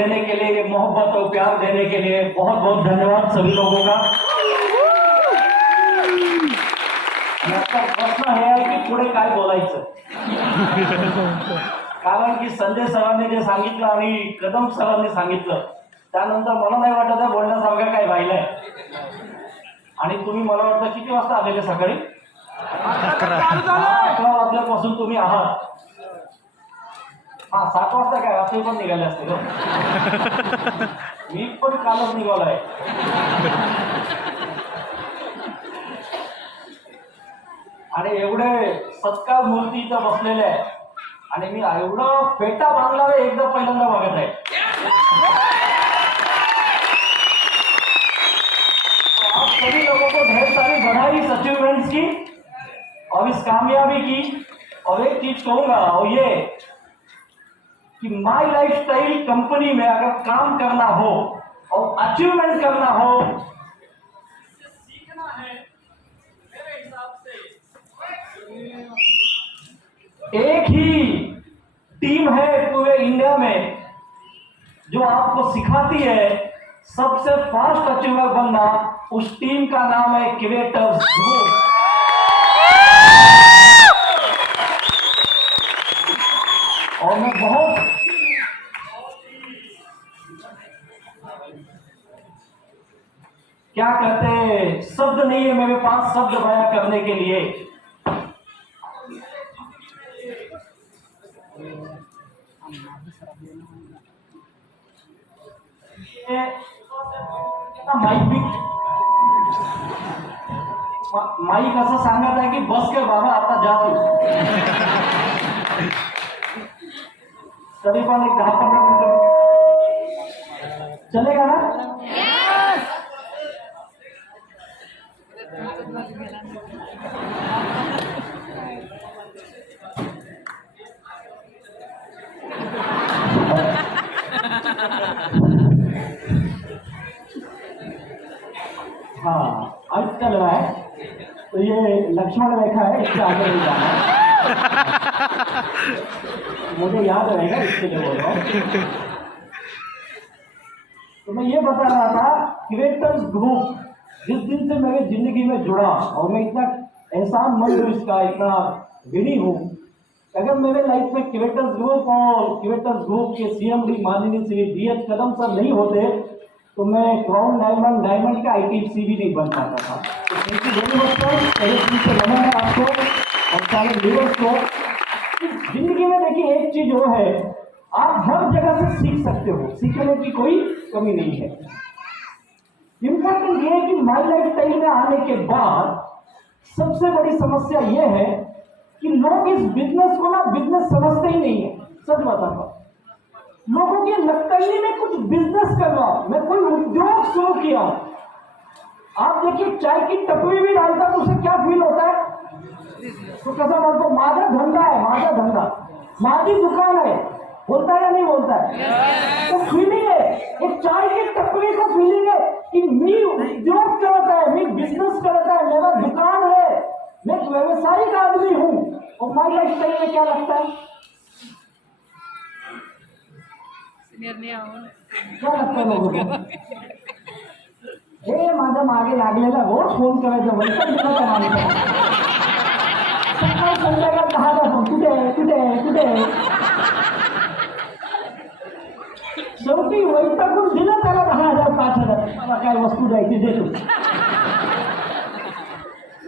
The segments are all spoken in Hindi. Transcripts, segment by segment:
देने के लिए, मोहब्बत और प्यार देने के लिए बहुत बहुत धन्यवाद सभी लोगों का. आता प्रश्न हे आहे की पुढे काय बोलायचं. कारण की संजय सरांनी जे सांगितलं आणि कदम सरांनी सांगितलं त्यानंतर मला नाही वाटत आहे बोलण्यासारखं काय राहिलंय. आणि तुम्ही मला वाटतं किती वाजता आलेले सकाळी? 11 वाजल्यापासून तुम्ही आहात. 7 वाजता काय रात्री पण निघाले असते ग. मी पण कालच निघालोय. आणि एवढे सत्कार मूर्ती इथं बसलेले आहे आणि मी एवढं फेटा बांधला एकदा पहिल्यांदा बघत आहे. आप सभी लोगों को ढेर सारी बधाई इस अचीवमेंट्स की और इस कामयाबी की. और एक चीज कहूंगा और ये कि माई लाइफस्टाइल कंपनी में अगर काम करना हो और अचीवमेंट करना हो, सीखना है मेरे हिसाब से एक ही टीम है पूरे इंडिया में जो आपको सिखाती है सबसे फास्ट अचीवर बनना. उस टीम का नाम है क्रिएटर्स ग्रुप. और मैं बहुत क्या कहते हैं, शब्द नहीं है मेरे पास शब्द बयां करने के लिए. माईक असं सांगत आहे की बस के बाबा आता जा तू. तरी पण एक 10-15 मिनिटं चलेगा ना? हाँ अब चल रहा है. तो ये लक्ष्मण रेखा है, इससे आगे नहीं जाना है. मुझे याद रहेगा इसके लिए बोल रहा हूँ. तो मैं ये बता रहा था क्रिएटर्स ग्रुप जिस दिन से मेरी जिंदगी में जुड़ा और मैं इतना एहसानमंद हूँ इसका, इतना ऋणी हूँ. अगर मेरे लाइफ में क्रिएटर्स ग्रुप और क्रिएटर्स ग्रुप के CMD माननीय श्री DH कदम सर नहीं होते तो मैं क्राउन डायमंड का ITC भी नहीं बन पाता था. तो thank you very much sir. से नमन है आपको और सारे व्यूअर्स को. जिंदगी में देखिए एक चीज वो है, आप हर जगह से सीख सकते हो, सीखने की कोई कमी नहीं है. इम्पोर्टेंट ये है कि माई लाइफस्टाइल में आने के बाद सबसे बड़ी समस्या ये है कि लोग इस बिजनेस को ना बिजनेस समझते ही नहीं है. सच बताता हूं, लोगों को लगता ही नहीं मैं कुछ बिजनेस कर रहा हूं, मैं कोई उद्योग शुरू किया हूं. आप देखिए चाय की टपरी भी डालता तो उसे क्या फील होता है? तो कसम आपको माझा धंधा है, माझा धंधा, माझी दुकान है, बोलता है या नहीं बोलता है? तो फीलिंग है, एक चाय की टपरी को फीलिंग है कि मी उद्योग करता है, मी बिजनेस करता है, मेरा दुकान है, मैं एक व्यवसायिक आदमी हूं. और माई लाइफस्टाइल में क्या लगता है? क्या लगता है लोगों को? हे माझा मागे लागलेला रोज फोन करायचा, वैसा दिला मागे सकाळ संध्याकाळ 10दा फोन, कुठे शेवटी वैतागून दिलं त्याला 10,000 5,000 मला काय वस्तू द्यायची देतो.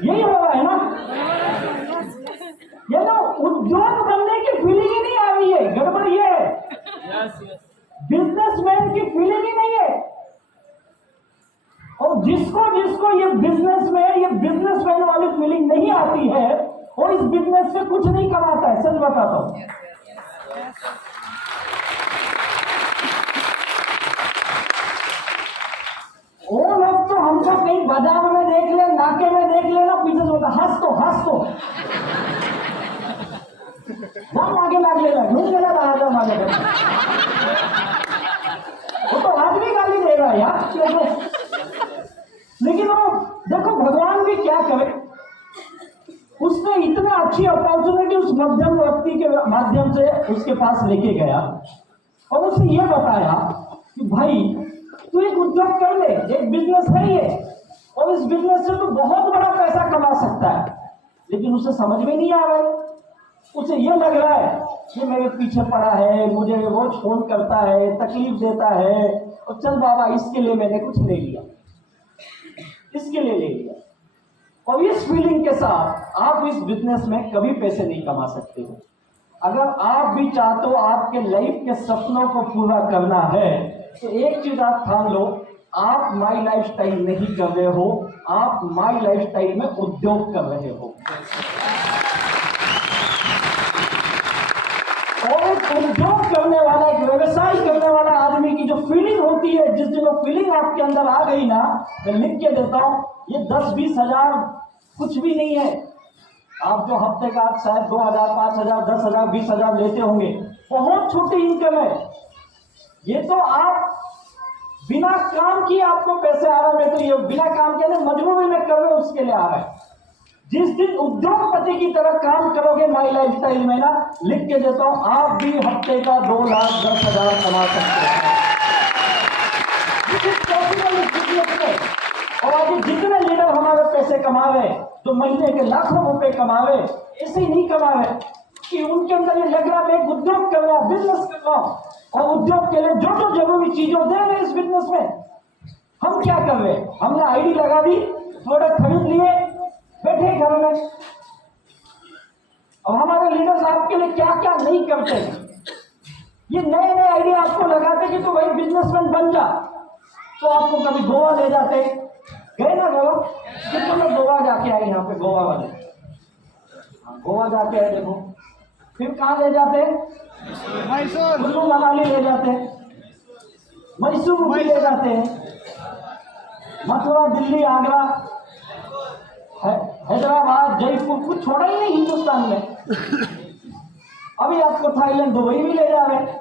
यही हो रहा है ना. ये ना उद्योग बनने की फीलिंग ही नहीं आ रही है. गड़बड़ ये है, बिजनेसमैन की फीलिंग ही नहीं है. और जिसको ये बिजनेसमैन वाली फीलिंग नहीं आती है और इस बिजनेस से कुछ नहीं कमाता है. सच बताता हूं. वो लोग तो हमको कहीं बाजार में देख ले, नाके में देख लेना, पीछे से होता हंस तो आगे लागलेला घेऊन गेला 10,000 माझ्याकडे. वो तो आज भी गाली देगा यार. लेकिन वो देखो भगवान भी क्या करे, उसने इतना अच्छी अपॉर्चुनिटी उस मध्यम व्यक्ति के माध्यम से उसके पास लेके गया और उसने ये बताया भाई तू एक उद्योग कर ले, एक बिजनेस है ये, और इस बिजनेस से तू बहुत बड़ा पैसा कमा सकता है। लेकिन उसे समझ में नहीं आ रहा है, उसे ये लग रहा है कि मेरे पीछे पड़ा है, मुझे रोज फोन करता है, तकलीफ देता है, और चल बाबा इसके लिए मैंने कुछ ले लिया, इसके लिए ले लिया। और इस फीलिंग के साथ आप इस बिजनेस में कभी पैसे नहीं कमा सकते हो। अगर आप भी चाहते हो आपके लाइफ के सपनों को पूरा करना है, तो एक चीज आप ठान लो, आप माई लाइफस्टाइल नहीं कर रहे हो, आप माई लाइफस्टाइल में उद्योग कर रहे हो। और एक उद्योग करने वाला, एक व्यवसाय करने वाला आदमी की जो फीलिंग होती है, जिस दिन वो फीलिंग आपके अंदर आ गई ना, मैं लिख के देता हूं, ये 10-20 हजार कुछ भी नहीं है। आप जो हफ्ते का आप शायद 2,000, 5,000, 10,000, 20,000 लेते होंगे, बहुत छोटी इनकम है। ये तो आप बिना काम किए आपको पैसे आ रहे हैं, तो ये बिना काम के मजबूरी में कर रहे हो, उसके लिए आ रहा है। जिस दिन उद्योगपति की तरह काम करोगे माई लाइफस्टाइल में ना, लिख के देता हूं, आप भी हफ्ते का 2,10,000 कमा सकते हैं। और आज जितने लीडर हमारे पैसे कमा रहे, जो महीने के लाखों रुपए कमा रहे, ऐसे ही नहीं कमा रहे कि उनके अंदर ये लग रहा मैं एक उद्योग कर रहा हूं, बिजनेस कर रहा हूं, और उद्योग के लिए जो जो जरूरी चीजों दे रहे इस बिजनेस में, हम क्या कर रहे हैं? हमने आईडी लगा दी, प्रोडक्ट खरीद लिए, बैठे घर में। और हमारे लीडर्स आपके लिए क्या क्या नहीं करते, ये नए नए आइडिया आपको लगाते कि तो भाई बिजनेसमैन बन जा। तो आपको कभी गोवा ले जाते, गए ना गोवा? कितने लोग गोवा जाके आए यहाँ पे? गोवा वाले गोवा जाके आए, देखो। फिर कहाँ ले जाते? कुल्लू मनाली ले जाते हैं, मैसूर भी ले जाते हैं, मथुरा, दिल्ली, आगरा, हैदराबाद, जयपुर, कुछ छोड़ा ही नहीं हिंदुस्तान में। अभी आपको थाईलैंड, दुबई भी ले जा रहे हैं।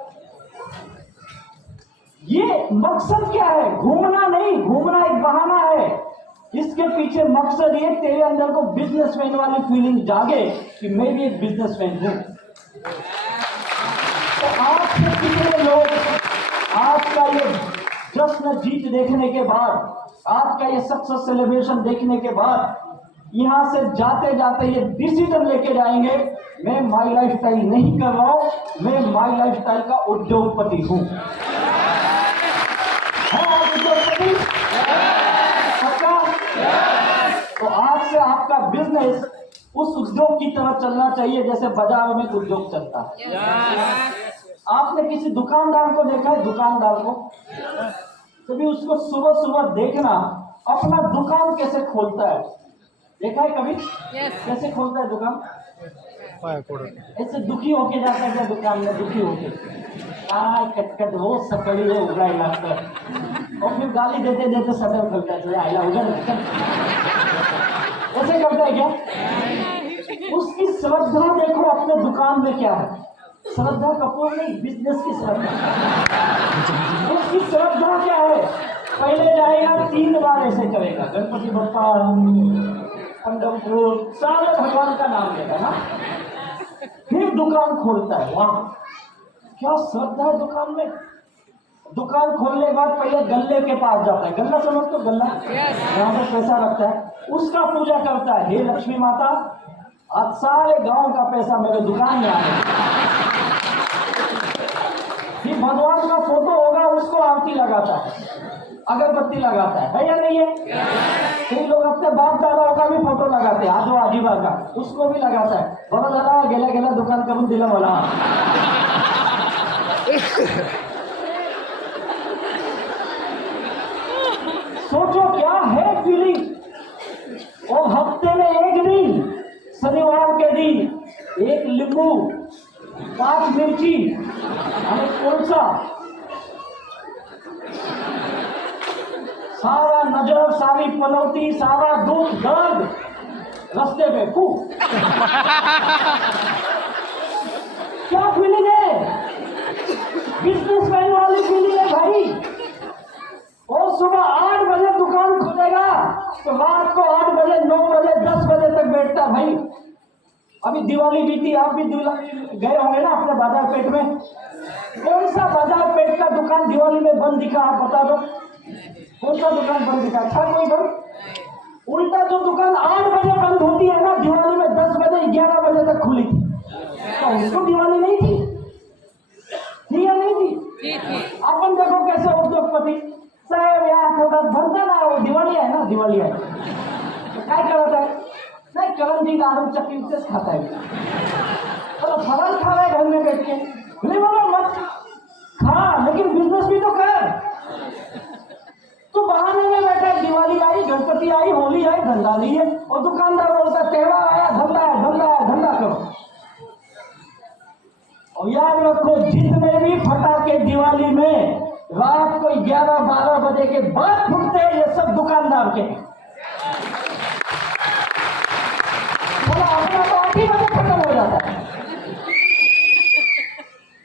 ये मकसद क्या है? घूमना नहीं, घूमना एक बहाना है। इसके पीछे मकसद ये, तेरे अंदर को बिजनेसमैन वाली फीलिंग जागे कि मैं भी एक बिजनेसमैन हूं। तो आपसे कितने लोग आपका ये जश्न जीत देखने के बाद, आपका ये सक्सेस सेलिब्रेशन देखने के बाद यहां से जाते जाते ये डिसीजन लेके जाएंगे, मैं माई लाइफस्टाइल नहीं कर रहा हूं, मैं माई लाइफस्टाइल का उद्योगपति हूं। उद्योगपति पक्का? तो आज से आपका बिजनेस उस उद्योग की तरह चलना चाहिए जैसे बाजार में उद्योग चलता है। आपने किसी दुकानदार को देखा है? दुकानदार को कभी उसको सुबह सुबह देखना, अपना दुकान कैसे खोलता है, देखा है कभी? कैसे खोलता है दुकान? ऐसे दुखी होके जाता है दुकान में, दुखी होके कटकट वो सकड़ी है उगड़ा इलाका, और फिर गाली देते देते सदर खोलता है, आइला उधर। ऐसे करता है क्या? उसकी श्रद्धा देखो अपने दुकान में क्या है। श्रद्धा कपूर नहीं, बिजनेस की श्रद्धा। उसकी श्रद्धा क्या है? पहले जाएगा 3 बार ऐसे करेगा, गणपति बप्पा, पंडमपुर, सारे भगवान का नाम लेगा ना, फिर दुकान खोलता है। वहां क्या श्रद्धा है दुकान में। दुकान खोलने के बाद पहले गल्ले के पास जाता है, गल्ला समझ तो गल्ला, यहाँ पे पैसा रखता है, उसका पूजा करता है, हे लक्ष्मी माता आज सारे गांव का पैसा मेरे दुकान में आए। फिर भगवान का फोटो होगा, उसको आरती लगाता है, अगरबत्ती लगाता है या नहीं है? कई लोग अपने बाप दादाओं का भी फोटो लगाते हैं, आजो आजीबा का, उसको भी लगाता है। बड़ा दादा गेला गेला दुकान करून दिला मला। सोचो क्या है फीलिंग। और हफ्ते में एक दिन, शनिवार के दिन, 1 नींबू, 5 मिर्ची और कोलसा, सारा नजर, सारी पनौती, सारा दूध दर्द रास्ते पे फू। क्या फीलिंग है? बिजनेसमैन वाली फीलिंग है भाई। और सुबह 8 बजे दुकान खुलेगा तो रात को 8 बजे, 9 बजे, 10 बजे तक बैठता भाई। अभी दिवाली बीती, आप भी दिवाली गए होंगे ना अपने बाजार पेट में, कौन सा बाजार पेट का दुकान दिवाली में बंद दिखा, आप बता दो, कौन सा दुकान बंद दिखा था? कोई बंद? उल्टा जो दुकान 8 बजे बंद होती है ना, दिवाली में 10 बजे 11 बजे तक खुली थी, तो उसको दिवाली नहीं थी या नहीं थी? अपन देखो कैसे उद्योगपती साहेब यार थोड़ा धंधा ना, वो दिवाली है ना, दिवाली है तो काय करत है? नहीं, करंजी लाडू चक्की से खाता है, तो फराल खा रहा है घर में बैठ के। नहीं बोलो मत खा, लेकिन बिजनेस भी तो कर। तो बहाने में बैठा है, दिवाली आई, गणपति आई, होली आई, धंधा नहीं है, और दुकानदार बोलता त्योहार आया, धंधा है, धंधा है, धंधा करो। और याद रखो, जितने भी फटाके दिवाली में रात को 11-12 बजे के बाद फूटते हैं, ये सब दुकानदार के। बोला अपना तो 8 ही बजे खत्म हो जाता है,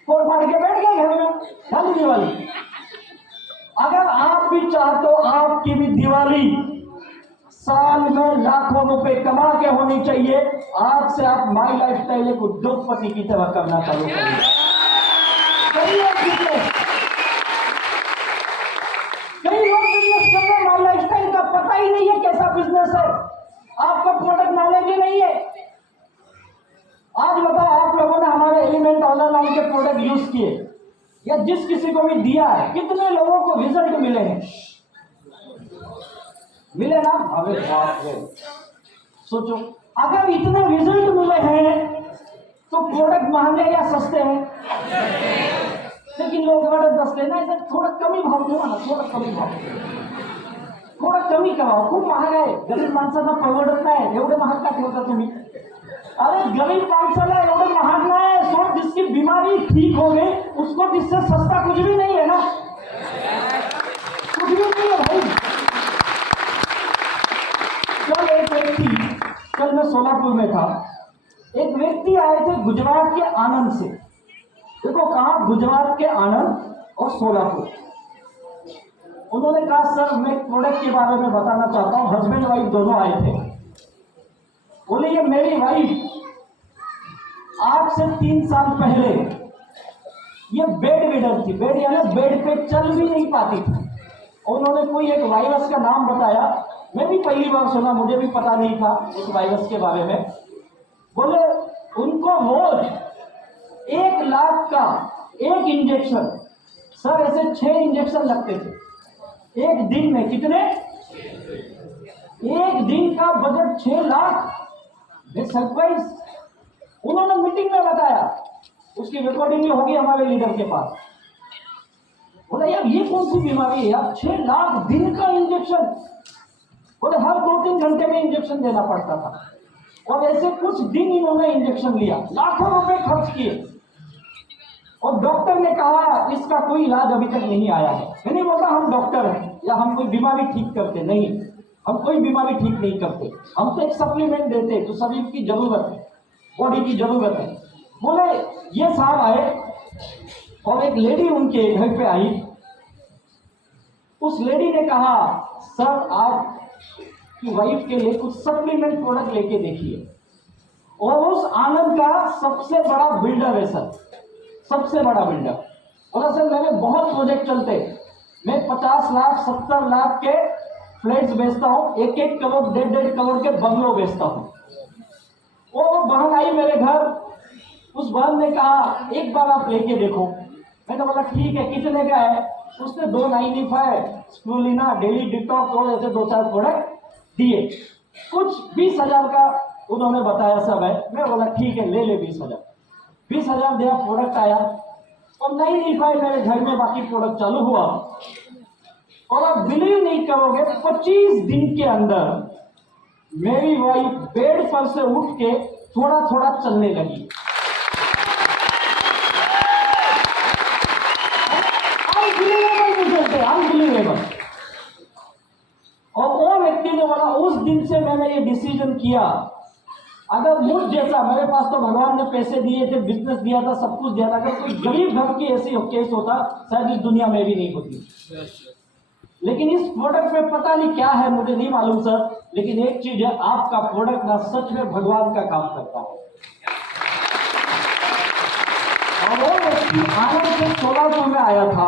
फोड़ फाड़ के बैठ गए घर में, खाली दिवाली। अगर आप भी चाहते हो आपकी भी दिवाली साल में लाखों रुपए कमा के होनी चाहिए, आज से आप माई लाइफस्टाइल एक उद्योगपति की तरह करना चालू करिए। कई लोग बिजनेस कर रहे हैं, माई लाइफस्टाइल का पता ही नहीं है कैसा बिजनेस है, आपका प्रोडक्ट नॉलेज ही नहीं है। आज बताओ, आप लोगों ने हमारे एलिमेंट ऑनर नाम के प्रोडक्ट यूज किए या जिस किसी को भी दिया है, कितने लोगों को रिजल्ट मिले हैं? मिले ना? अरे बाप रे, सोचो, अगर इतने रिजल्ट मिले हैं तो प्रोडक्ट महंगे या सस्ते हैं? लेकिन लोग जबरदस्त लेना है, थोड़ा कमी भाव दो ना, थोड़ा कमी भाव, थोड़ा कमी कराओ, खूप महाग आहे, गरीब माणसांना परवडत नाही, एवढे महाग का ठेवता तुम्ही? अरे गरीब माणसाला एवढे महाग नाही, सोड, जिसकी बीमारी ठीक हो गई उसको जिससे सस्ता कुछ भी नहीं है ना, कुछ भी नहीं है भाई। कल एक व्यक्ति, कल मैं सोलापुर में था, एक व्यक्ति आए थे गुजरात के आनंद से। देखो कहा, गुजरात के आनंद और सोलापुर। उन्होंने कहा सर मैं प्रोडक्ट के बारे में बताना चाहता हूँ, हस्बैंड वाइफ दोनों आए थे। बोले ये मेरी वाइफ आज से 3 साल पहले ये बेड वेडर थी, बेड यानी बेड पे चल भी नहीं पाती थी। उन्होंने कोई एक वायरस का नाम बताया, मैं भी पहली बार सुना, मुझे भी पता नहीं था इस वायरस के बारे में। बोले उनको रोज 1 लाख का एक इंजेक्शन, सर ऐसे 6 इंजेक्शन लगते थे एक दिन में। कितने? एक दिन का बजट 6 लाख। सरप्राइज, उन्होंने मीटिंग में बताया, उसकी रिकॉर्डिंग भी होगी हमारे लीडर के पास। बोला यार ये कौन सी बीमारी है यार, 6 लाख दिन का इंजेक्शन। बोले हर 2-3 घंटे में इंजेक्शन देना पड़ता था, और ऐसे कुछ दिन इन्होंने इंजेक्शन लिया, लाखों रुपए खर्च किए, और डॉक्टर ने कहा इसका कोई इलाज अभी तक नहीं आया है। मैं नहीं बोलता हम डॉक्टर हैं या हम कोई बीमारी ठीक करते, नहीं, हम कोई बीमारी ठीक नहीं करते, हम तो एक सप्लीमेंट देते हैं जो शरीर की जरूरत है, बॉडी की जरूरत है। बोले ये साहब आए और एक लेडी उनके घर पे आई। उस लेडी ने कहा सर आप की वाइफ के लिए कुछ सप्लीमेंट प्रोडक्ट लेके देखिए। और उस आनंद का सबसे बड़ा बिल्डर है सर, सबसे बड़ा बिल्डर। बोला सर मेरे बहुत प्रोजेक्ट चलते, मैं 50 लाख 70 लाख के फ्लैट्स बेचता हूँ, 1-1 करोड़ 1.5 करोड़ के बंगलो बेचता हूँ। वो बहन आई मेरे घर, उस बहन ने कहा एक बार आप लेके देखो। मैंने बोला ठीक है, कितने का है? उसने 295 स्प्रूलिना, डेली डिटॉक्स और ऐसे 2-4 प्रोडक्ट दिए, कुछ 20,000 का उन्होंने बताया सब है। मैं बोला ठीक है ले ले 20,000। 20,000 दिया, प्रोडक्ट आया, और 995 मेरे घर में बाकी प्रोडक्ट चालू हुआ। और आप बिलीव नहीं करोगे, 25 दिन के अंदर मेरी वाइफ बेड पर से उठ के थोड़ा थोड़ा चलने लगी। अनबिलीवेबल। और वो व्यक्ति ने बोला उस दिन से मैंने ये डिसीजन किया, अगर मुझ जैसा, मेरे पास तो भगवान ने पैसे दिए थे, बिजनेस दिया था, सब कुछ दिया था, अगर कोई गरीब घर की ऐसी केस होता शायद इस दुनिया में भी नहीं होती। लेकिन इस प्रोडक्ट में पता नहीं क्या है, मुझे नहीं मालूम सर, लेकिन एक चीज है, आपका प्रोडक्ट ना सच में भगवान का काम करता है। और वो आनंद से 1600 में आया था,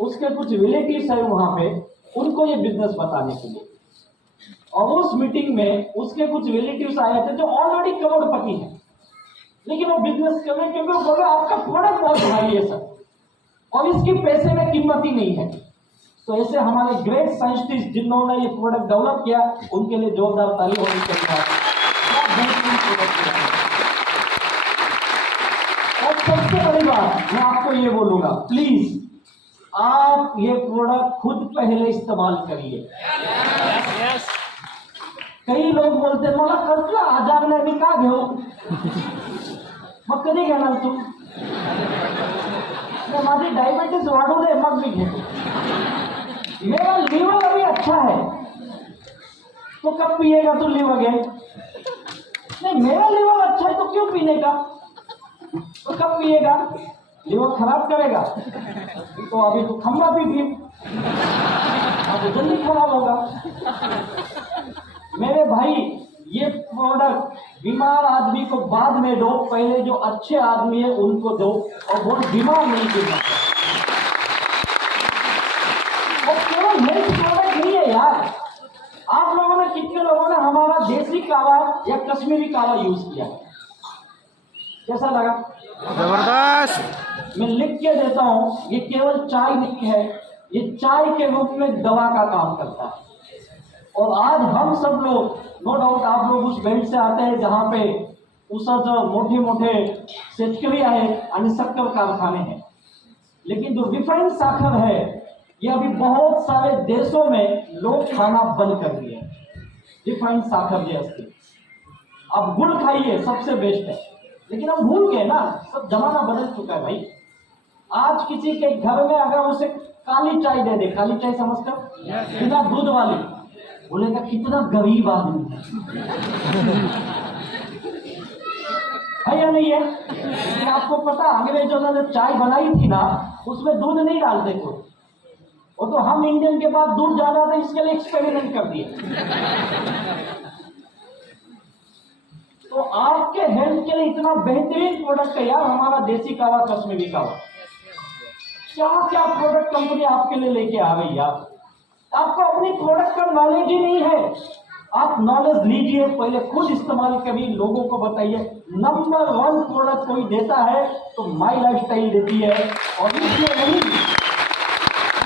उसके कुछ रिलेटिव्स है वहां पे, उनको ये बिजनेस बताने के लिए। और उस मीटिंग में उसके कुछ रिलेटिव्स आए थे जो ऑलरेडी करोड़पति हैं, लेकिन वो बिजनेस कर रहे क्योंकि वो बोल रहे आपका प्रोडक्ट बहुत भारी है सर, और इसकी पैसे में कीमत ही नहीं है। तो ऐसे हमारे ग्रेट साइंटिस्ट जिन्होंने ये प्रोडक्ट डेवलप किया, उनके लिए जोरदार ताली होनी चाहिए। और सबसे बड़ी बात मैं आपको ये बोलूंगा, प्लीज आप ये प्रोडक्ट खुद पहले इस्तेमाल करिए। कई लोग बोलते मला कसला आजार नाही, मी का घेऊ, मग कधी घेणार तू, माझी डायबिटीज वाढू दे मग मी घेतो, मेरा लीवर अभी अच्छा है, तो कब पिएगा तू लीवर गेन, नहीं मेरा लीवर अच्छा है तो क्यों पीने का, तो कब पिएगा, लीवर खराब करेगा, तो अभी तो खम्बा पी, अब जल्दी खराब होगा। मेरे भाई ये प्रोडक्ट बीमार आदमी को बाद में दो, पहले जो अच्छे आदमी है उनको दो, और वो बीमार नहीं गिरना। और केवल हेल्थ प्रोडक्ट नहीं है यार, आप लोगों ने कितने लोगों ने हमारा देसी कावा या कश्मीरी कावा यूज किया, कैसा लगा, जबरदस्त। मैं लिख के देता हूं, ये केवल चाय नहीं है, ये चाय के रूप में दवा का काम करता है। और आज हम सब लोग, नो डाउट आप लोग उस बेल्ट से आते हैं जहां पे उसज मोठे मोठे शेतकरी आहे आणि शक्कर कारखाने हैं, लेकिन जो रिफाइंड साखर है ये अभी बहुत सारे देशों में लोग खाना बंद कर दिए। रिफाइंड साखर जे असते, अब गुड़ खाइए सबसे बेस्ट है, लेकिन हम भूल गए ना, सब जमाना बदल चुका है भाई। आज किसी के घर में अगर उसे काली चाय दे दे, काली चाय समझते हो, बिना दूध वाली, बोलेगा कितना गरीब आदमी है या नहीं है। लेकिन आपको पता अंग्रेजों ने चाय बनाई थी ना, उसमें दूध नहीं डालते थे, वो तो हम इंडियन के पास दूध ज्यादा था इसके लिए एक्सपेरिमेंट कर दिए। तो आपके हेल्थ के लिए इतना बेहतरीन प्रोडक्ट है यार हमारा देसी कावा, कश्मीरी कावा। क्या क्या प्रोडक्ट कंपनी आपके लिए लेके आ गई यार, आपको अपनी प्रोडक्ट का नॉलेज ही नहीं है। आप नॉलेज लीजिए, पहले खुद इस्तेमाल करिए, लोगों को बताइए। नंबर 1 प्रोडक्ट कोई देता है तो माई लाइफस्टाइल देती है, और इसलिए नहीं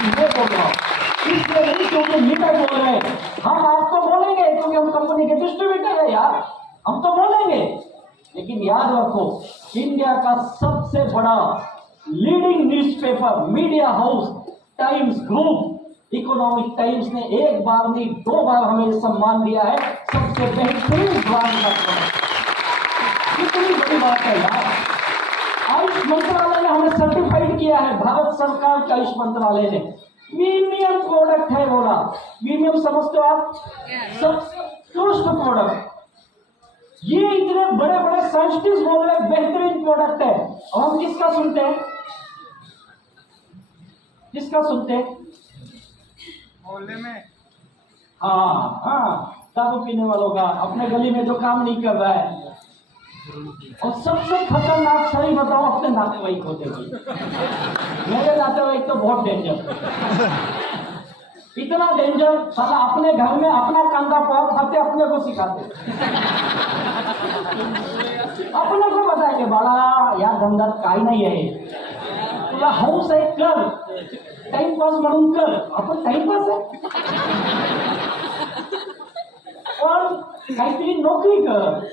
ये बोल रहा हूं, इसलिए नहीं क्योंकि लीडर बोल रहे हैं, हम आपको बोलेंगे क्योंकि हम कंपनी के डिस्ट्रीब्यूटर है यार, हम तो बोलेंगे। लेकिन याद रखो, इंडिया का सबसे बड़ा leading newspaper media house times group, economic times ने एक बार नहीं 2 बार हमें सम्मान दिया है सबसे बेहतरीन ब्रांड का। कितनी बड़ी बात है यार। आयुष मंत्रालय ने हमें सर्टिफाइड किया है, भारत सरकार के आयुष मंत्रालय ने। प्रीमियम प्रोडक्ट है बोला, प्रीमियम समझते हो आप, सबसे उत्कृष्ट प्रोडक्ट। ये इतने बड़े बड़े साइंटिस्ट बोल रहे हैं बेहतरीन प्रोडक्ट है, और हम किसका सुनते हैं, किसका सुनते हैं, मोहल्ले में, हाँ दारू पीने वालों का, अपने गली में जो काम नहीं कर रहा है। और सबसे खतरनाक, सही बताओ, अपने नातेवाईक होते हैं। मेरे नातेवाईक तो बहुत डेंजर, इतना डेंजर, साला अपने घर में अपना कांदा पाव खाते, अपने को सिखाते, अपने को बताएंगे बाळा या धंद्यात काही नाही आहे, तुला हौस आहे कर, टाइमपास म्हणून कर, आपण टाइमपास आहे, और काहीतरी नौकरी कर।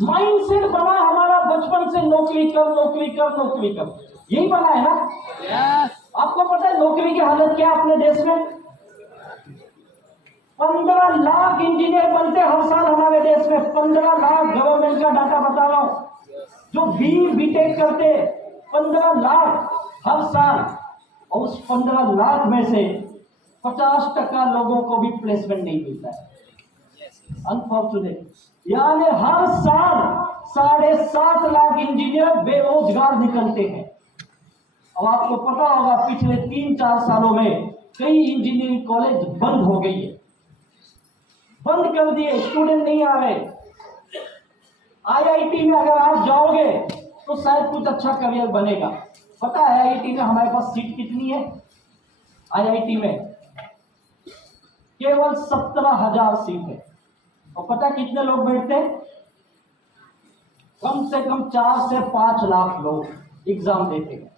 माइंडसेट बना हमारा बचपन से, नौकरी कर नौकरी कर नौकरी कर, यही बना है ना। आपको पता है नौकरी की हालत क्या है अपने देश में, 15 लाख इंजीनियर बनते हर साल हमारे देश में, 15 लाख, गवर्नमेंट का डाटा बता रहा हूं, जो बीटेक करते 15 लाख हर साल, और उस 15 लाख में से 50% लोगों को भी प्लेसमेंट नहीं मिलता है, अनफॉर्चुनेट। यानी हर साल 7.5 लाख इंजीनियर बेरोजगार निकलते हैं। अब आपको पता होगा पिछले 3-4 सालों में कई इंजीनियरिंग कॉलेज बंद हो गई है, बंद कर दिए, स्टूडेंट नहीं आ रहे। आईआईटी में अगर आप जाओगे तो शायद कुछ अच्छा करियर बनेगा, पता है आईआईटी में हमारे पास सीट कितनी है? आईआईटी में केवल 17,000 सीट है। और पता कितने लोग बैठते हैं? कम से कम 4 से 5 लाख लोग एग्जाम देते हैं।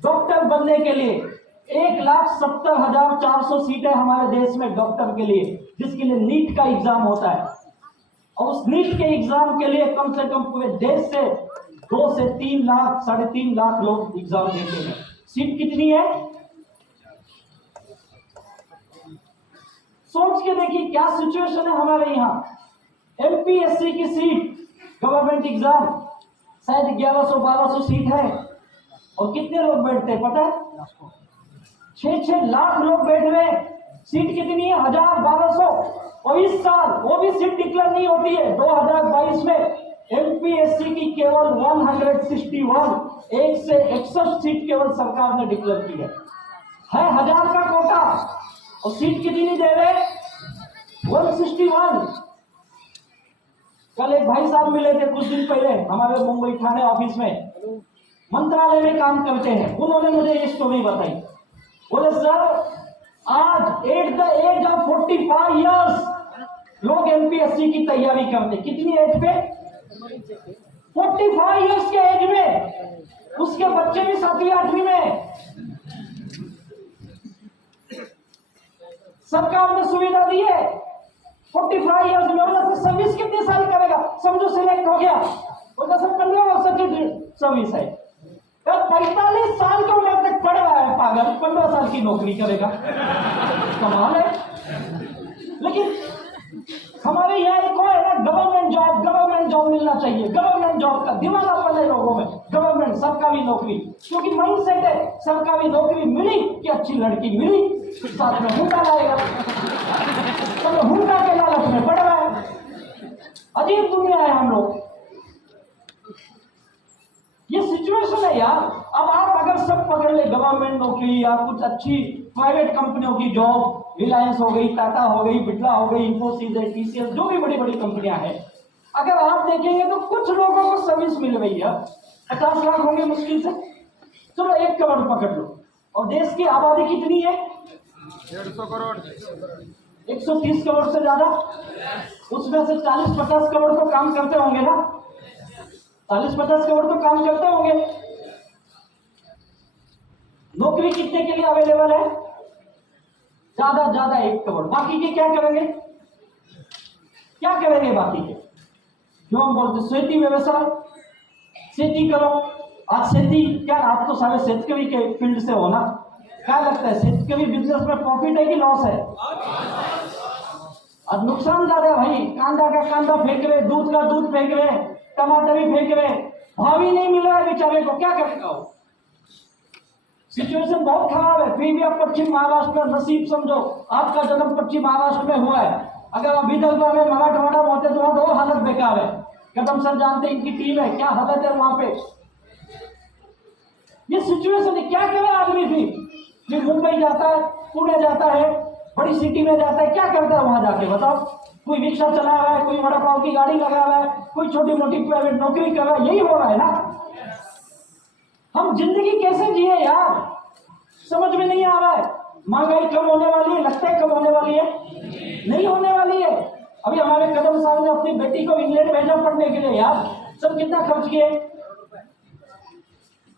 डॉक्टर बनने के लिए 1,70,400 सीटें हमारे देश में डॉक्टर के लिए, जिसके लिए नीट का एग्जाम होता है। और उस नीट के एग्जाम के लिए कम से कम पूरे देश से 2 से 3 लाख, 3.5 लाख लोग एग्जाम देते हैं। सीट कितनी है? सोच के देखिए क्या सिचुएशन है हमारे यहाँ। एमपीएससी की सीट गवर्नमेंट एग्जाम शायद 1100-1200 सीट है। और कितने लोग बैठते हैं पता है? 6-6 लाख लोग बैठे हुए। सीट कितनी है? 1000-1200। और इस साल वो भी सीट डिक्लेयर नहीं होती है। 2022 में एमपीएससी की केवल 161, 1 से 61 सीट केवल सरकार ने डिक्लेयर की है 1000 का कोटा। और सीट कितनी दे रहे? 161। कल एक भाई साहब मिले थे कुछ दिन पहले हमारे मुंबई थाने ऑफिस में, मंत्रालय में काम करते हैं। उन्होंने मुझे ये स्टोरी बताई। बोले सर आज at the age of 45 years लोग एमपीएससी की तैयारी करते। कितनी एज पे? 45 इयर्स के एज में। उसके बच्चे भी 7वीं-8वीं में। सरकार ने सुविधा दी है। 45 इयर्स में बोला सर्विस कितने साल करेगा? समझो सिलेक्ट हो गया, बोला सर 15 वर्ष की सर्विस है। 45 साल की उम्र तक पढ़ रहा है पागल, 15 साल की नौकरी करेगा? कमाल है। लेकिन हमारे यहाँ एक है ना, गवर्नमेंट जॉब मिलना चाहिए। गवर्नमेंट जॉब का दीवानापन है लोगों में। गवर्नमेंट सरकारी नौकरी, क्योंकि माइंड सेट है सरकारी नौकरी मिली कि अच्छी लड़की मिली, साथ में हुंडा लाएगा, तो हुंडा के लालच में पड़ रहा है। अजीब दुनिया है हम लोग। ये सिचुएशन है यार। अब आप अगर सब पकड़ ले, गवर्नमेंट नौकरी या कुछ अच्छी प्राइवेट कंपनियों की जॉब, रिलायंस हो गई, टाटा हो गई, बिरला हो गई, इंफोसिस है, टीसीएस, जो भी बड़ी बड़ी कंपनियां हैं, अगर आप देखेंगे तो कुछ लोगों को सर्विस मिल रही है। 50 लाख होंगे मुश्किल से, चलो 1 करोड़ पकड़ लो। और देश की आबादी कितनी है? 150 करोड़। 130 करोड़ से ज्यादा। उसमें से 40-50 करोड़ तो काम करते होंगे ना? 40-50 करोड़ तो काम करते होंगे। नौकरी कितने के लिए अवेलेबल है? ज्यादा 1 करोड़। बाकी के क्या करेंगे? क्या करेंगे बाकी के? जो हम बोलते खेती व्यवसाय, खेती करो। आज खेती क्या, आप तो सारे शेतकरी के फील्ड से हो ना, क्या लगता है शेतकरी बिजनेस में प्रॉफिट है कि लॉस है? आज नुकसान ज्यादा है भाई। कांदा का कांदा फेंक रहे, दूध का दूध फेंक रहे, टमाटर भी फेंक रहे, भाव ही नहीं मिल रहा है बेचारे को, क्या करेगा वो? सिचुएशन बहुत खराब है। फिर भी आप पश्चिम महाराष्ट्र में नसीब समझो, आपका जन्म पश्चिम महाराष्ट्र में हुआ है। अगर आप विदर्भ में मराठवाड़ा होते तो वहां तो हालत बेकार है। कदम सर जानते हैं इनकी टीम है, क्या हालत है वहां पे। ये सिचुएशन है, क्या करे आदमी फिर मुंबई जाता है, पुणे जाता है, बड़ी सिटी में जाता है, क्या करता है वहां जाके बताओ? कोई रिक्शा चला रहा है, कोई वड़ा पाव की गाड़ी लगा रहा है, कोई छोटी मोटी प्राइवेट नौकरी कर रहा है। यही हो रहा है ना। हम जिंदगी कैसे जिए यार, समझ में नहीं आ रहा है। महंगाई कम होने वाली है? लगता है कम होने वाली है? नहीं होने वाली है। अभी हमारे कदम साहब ने अपनी बेटी को इंग्लैंड भेजा पढ़ने के लिए। यार सब कितना खर्च किए?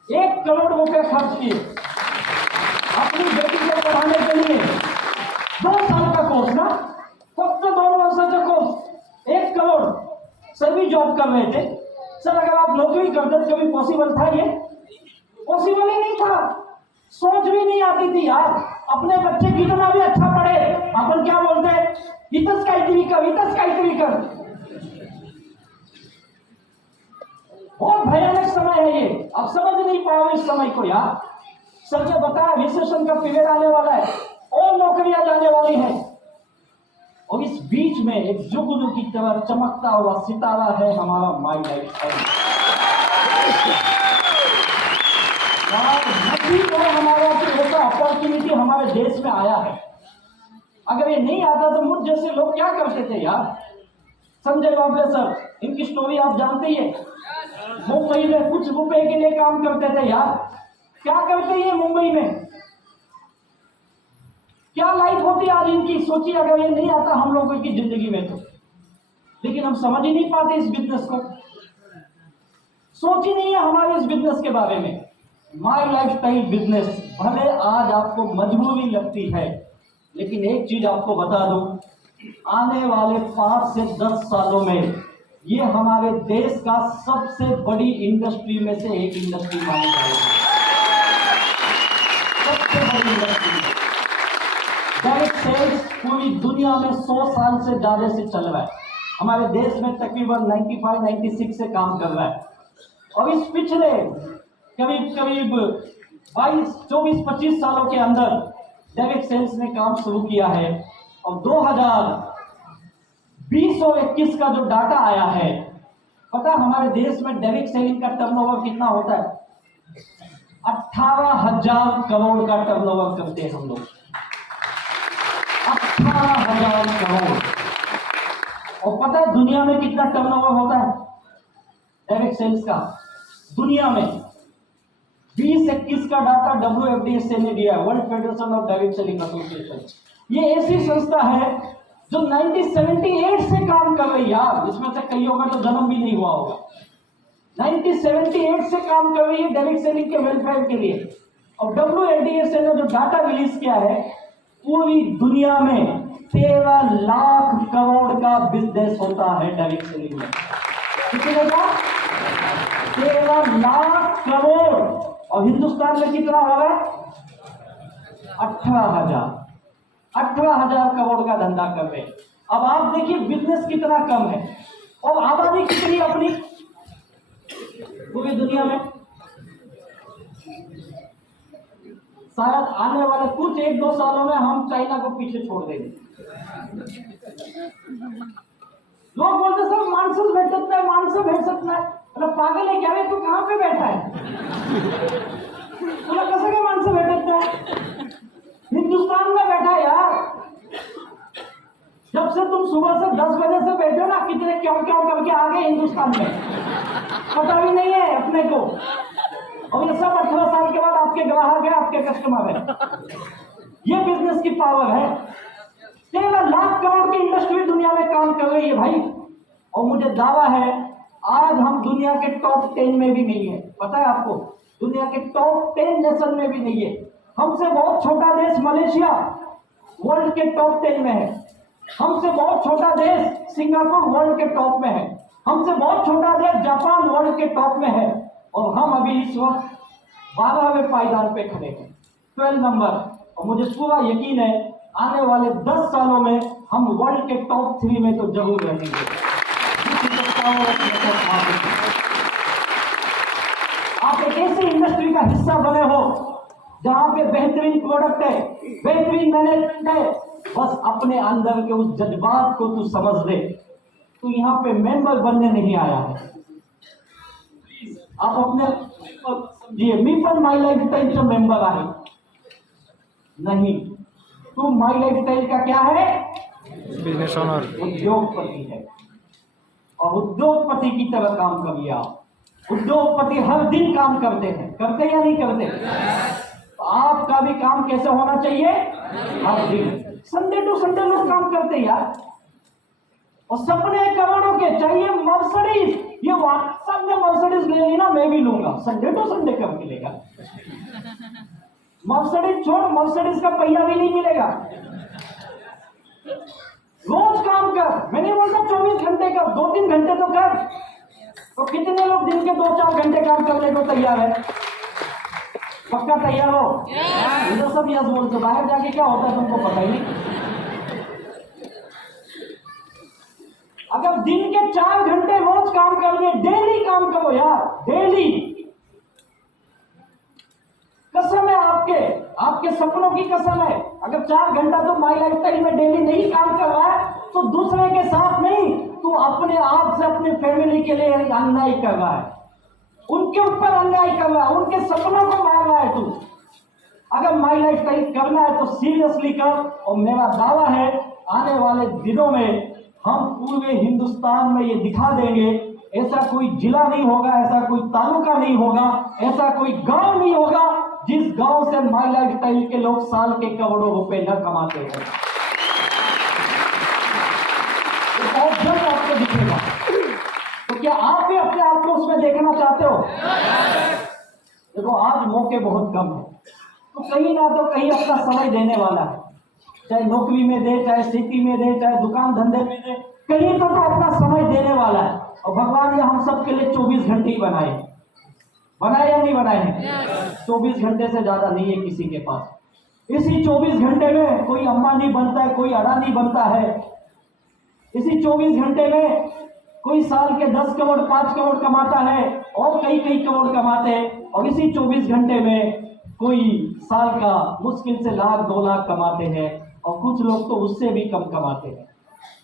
1 करोड़ रुपए खर्च किए अपनी बेटी को पढ़ाने के लिए। 2 साल का कोर्स ना, फक्त 2 वर्षाचा कोर्स, 1 करोड़। सभी जॉब कर रहे थे। सर अगर आप नौकरी करते तो कभी पॉसिबल था? ये पॉसिबल ही नहीं था। सोच भी नहीं आती थी यार। अपने बच्चे कितना भी अच्छा पढ़े, अपन क्या बोलते हैं, इतस काहीतरी कर। बहुत भयानक समय है ये। अब समझ नहीं पाओ इस समय को यार। सर ने बताया रिसेशन का पीरियड आने वाला है और नौकरियां जाने वाली है। और इस बीच में एक जुगनू की तरह चमकता हुआ सितारा है हमारा माई लाइफ स्टाइल। हमारा ऐसा अपॉर्चुनिटी हमारे देश में आया है। अगर ये नहीं आता तो मुझ जैसे लोग क्या करते थे यार। संजय बाबले सर, इनकी स्टोरी आप जानते ही है। वो कहीं में कुछ रुपए के लिए काम करते थे यार। क्या करते ये मुंबई में, क्या लाइफ होती आज इनकी, सोचिए अगर ये नहीं आता हम लोगों की जिंदगी में तो। लेकिन हम समझ ही नहीं पाते इस बिजनेस को, सोच ही नहीं है हमारे इस बिजनेस के बारे में। माई लाइफस्टाइल बिजनेस भले आज आपको मजबूरी लगती है, लेकिन एक चीज आपको बता दूं, आने वाले 5 से 10 सालों में ये हमारे देश का सबसे बड़ी इंडस्ट्री में से एक इंडस्ट्री मानी जाएगी, सबसे बड़ी इंडस्ट्री। डायरेक्ट सेल्स पूरी दुनिया में 100 साल से ज्यादा से चल रहा है, हमारे देश में तकरीबन 95-96 से काम कर रहा है। और इस पिछले करीब 22-24-25 सालों के अंदर डायरेक्ट सेल्स ने काम शुरू किया है। और 2020 और 21 का जो डाटा आया है, पता हमारे देश में डायरेक्ट सेलिंग का टर्नओवर कितना होता है? 18,000 करोड़ का टर्नओवर करते हैं हम लोग, 18,000 करोड़। और पता है दुनिया में कितना टर्नओवर होता है डायरेक्ट सेल्स का? दुनिया में 2021 का डाटा WFDA ने दिया, world federation of direct selling association. ये ऐसी संस्था है जो 1978 से काम कर रही है यार, इसमें से कईयों का तो जन्म भी नहीं हुआ होगा। 1978 से काम कर रही है डायरेक्ट सेलिंग के वेलफेयर के लिए। और WFDA ने जो डाटा रिलीज किया है, पूरी दुनिया में 13 लाख करोड़ का बिजनेस होता है डायरेक्ट सेलिंग में। कितने का? 13 लाख करोड़। और हिंदुस्तान में कितना होगा? 18,000 करोड़ का धंधा कर रहे। अब आप देखिए बिजनेस कितना कम है और आबादी कितनी अपनी पूरी दुनिया में। शायद आने वाले कुछ 1-2 सालों में हम चाइना को पीछे छोड़ देंगे। लोग बोलते सर माणसंच भेटत नाही, माणसं भेटत नाही। मतलब पागल है क्या रे, तू कहाँ पे बैठा है? तुला कसं काय माणसं भेटत नाही? हिंदुस्तान में बैठा है यार। जब से तुम सुबह से 10 बजे से बैठे हो ना, कितने क्यों क्यों करके आ गए हिंदुस्तान में, पता भी नहीं है अपने को। और ये सब 18 साल के बाद आपके ग्राहक है, आपके कस्टमर है। ये बिजनेस की पावर है। 13 लाख करोड़ की इंडस्ट्री दुनिया में काम कर रही है भाई। और मुझे दावा है आज हम दुनिया के टॉप 10 में भी नहीं है। पता है आपको, दुनिया के टॉप 10 नेशन में भी नहीं है। हमसे बहुत छोटा देश मलेशिया वर्ल्ड के टॉप 10 में है। हमसे बहुत छोटा देश सिंगापुर वर्ल्ड के टॉप में है। हमसे बहुत छोटा देश जापान वर्ल्ड के टॉप में है। और हम अभी इस वक्त 12वें पायदान पे खड़े हैं, 12 नंबर। और मुझे पूरा यकीन है आने वाले 10 सालों में हम वर्ल्ड के टॉप 3 में तो जरूर रहेंगे। आप एक ऐसी इंडस्ट्री का हिस्सा बने हो जहां पे बेहतरीन प्रोडक्ट है, बेहतरीन मैनेजमेंट है। बस अपने अंदर के उस जज्बात को तू समझ ले। तू यहाँ पे मेंबर बनने नहीं आया है। आप अपने समझिए, मी पण माई लाईफस्टाईलचा मेंबर आहे नहीं। तू माई लाईफस्टाईल का क्या है? बिजनेस ओनर, उद्योगपति है। और उद्योगपति की तरह काम करिए आप। उद्योगपति हर दिन काम करते हैं, करते या नहीं करते? तो आपका भी काम कैसे होना चाहिए? हर दिन, संडे टू संडे लोग काम करते हैं यार। और सपने करोड़ों के, चाहिए मर्सिडीज। ये व्हाट्सएप ने मर्सिडीज ले ली ना, मैं भी लूंगा। संडे टू संडे कब मिलेगा? मर्सिडीज छोड़, मर्सिडीज का पहिया भी नहीं मिलेगा। रोज काम कर। मैं नहीं बोलता 24 घंटे का, 2-3 घंटे तो कर। तो कितने लोग दिन के 2-4 घंटे काम करने को तैयार है? पक्का तैयार हो? इधर सब यस बोलते, बाहर जाके क्या होता है तुमको पता ही नहीं। अगर दिन के 4 घंटे रोज काम करोगे, डेली काम करो यार, डेली। कसम है आपके सपनों की कसम है। अगर 4 घंटा तो माई लाइफस्टाइल में डेली नहीं काम कर रहा है तो दूसरे के साथ नहीं, तू अपने आप से, अपनी फैमिली के लिए अन्याय कर रहा है, उनके ऊपर अन्याय कर रहा है, उनके सपनों को मार रहा है तू। अगर माई लाइफस्टाइल करना है तो सीरियसली कर। और मेरा दावा है आने वाले दिनों में हम पूरे हिंदुस्तान में ये दिखा देंगे। ऐसा कोई जिला नहीं होगा, ऐसा कोई तालुका नहीं होगा, ऐसा कोई गांव नहीं होगा जिस गांव से माई लाइफ स्टाइल के लोग साल के करोड़ों रुपए न कमाते हैं। ये बहुत जल्द आपको दिखेगा। तो क्या आप भी अपने आप को उसमें देखना चाहते हो? देखो आज मौके बहुत कम है, तो कहीं ना तो कहीं अपना समय देने वाला है, चाहे नौकरी में दे, चाहे सिटी में दे, चाहे दुकान धंधे में दे, कहीं तो अपना समय देने वाला है। और भगवान ने हम सब के लिए 24 घंटे ही बनाए या नहीं बनाए हैं? 24 घंटे से ज्यादा नहीं है किसी के पास। इसी 24 घंटे में कोई अंबानी बनता है, कोई अडानी बनता है। इसी 24 घंटे में कोई साल के 10 करोड़ 5 करोड़ कमाता है और कई करोड़ कमाते हैं। और इसी 24 घंटे में कोई साल का मुश्किल से लाख 2 लाख कमाते हैं और कुछ लोग तो उससे भी कम कमाते हैं।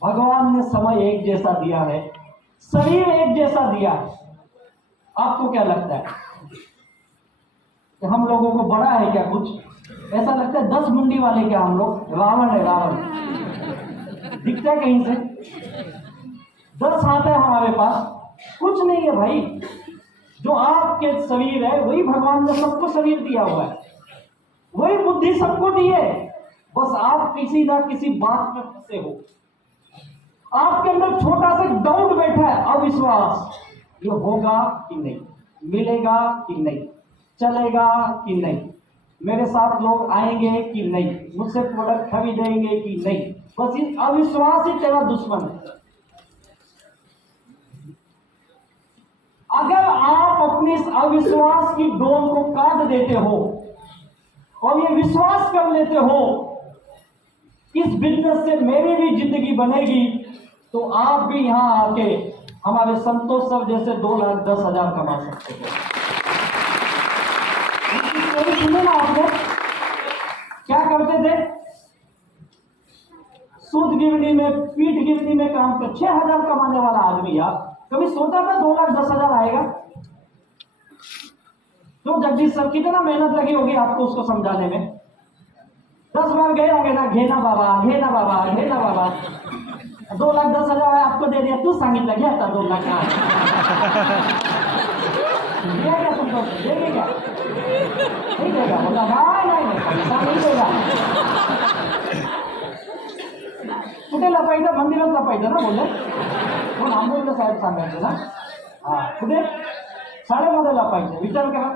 भगवान ने समय एक जैसा दिया है, शरीर एक जैसा दिया है। आपको क्या लगता है कि हम लोगों को बड़ा है क्या कुछ? ऐसा लगता है 10 मुंडी वाले क्या हम लोग? रावण है, रावण दिखता है कहीं से? 10 हाथ है हमारे पास, कुछ नहीं है भाई। जो आपके शरीर है वही भगवान ने सबको शरीर दिया हुआ है, वही बुद्धि सबको दी है। बस आप किसी ना किसी बात में फंसे हो। आपके अंदर छोटा सा डाउट बैठा है, अविश्वास, ये होगा कि नहीं, मिलेगा कि नहीं, चलेगा कि नहीं, मेरे साथ लोग आएंगे कि नहीं, मुझसे प्रोडक्ट खरीदेंगे कि नहीं। बस इस अविश्वास ही तेरा दुश्मन है। अगर आप अपने इस अविश्वास की डोर को काट देते हो और ये विश्वास कर लेते हो इस बिजनेस से मेरी भी जिंदगी बनेगी, तो आप भी यहां आके हमारे संतोष सर जैसे 2,10,000 कमा सकते हो। सुने ना आपने क्या करते थे? सूद गिरनी में, पीठ गिरनी में काम कर 6,000 कमाने वाला आदमी यार, कभी सोचा था 2,10,000 आएगा? तो जगदीश सर कितना मेहनत लगी होगी आपको उसको समझाने में। 10 बार गए होंगे ना, घेना बाबा, घेना बाबा, घेना बाबा। 2,10,000 आपको दे दिया, तू सांगितलं घ्या आता 2 लाख दिया क्या तुमको? देंगे क्या? नहीं देगा? बोला नहीं पैसा नहीं देगा। कुठे लपायचं? मंदिरात लपायचं ना बोलले कोण? आंबोलीला साहेब सांगायचे ना, हा कुठे? शाळेमध्ये लपायचे। विचार करा,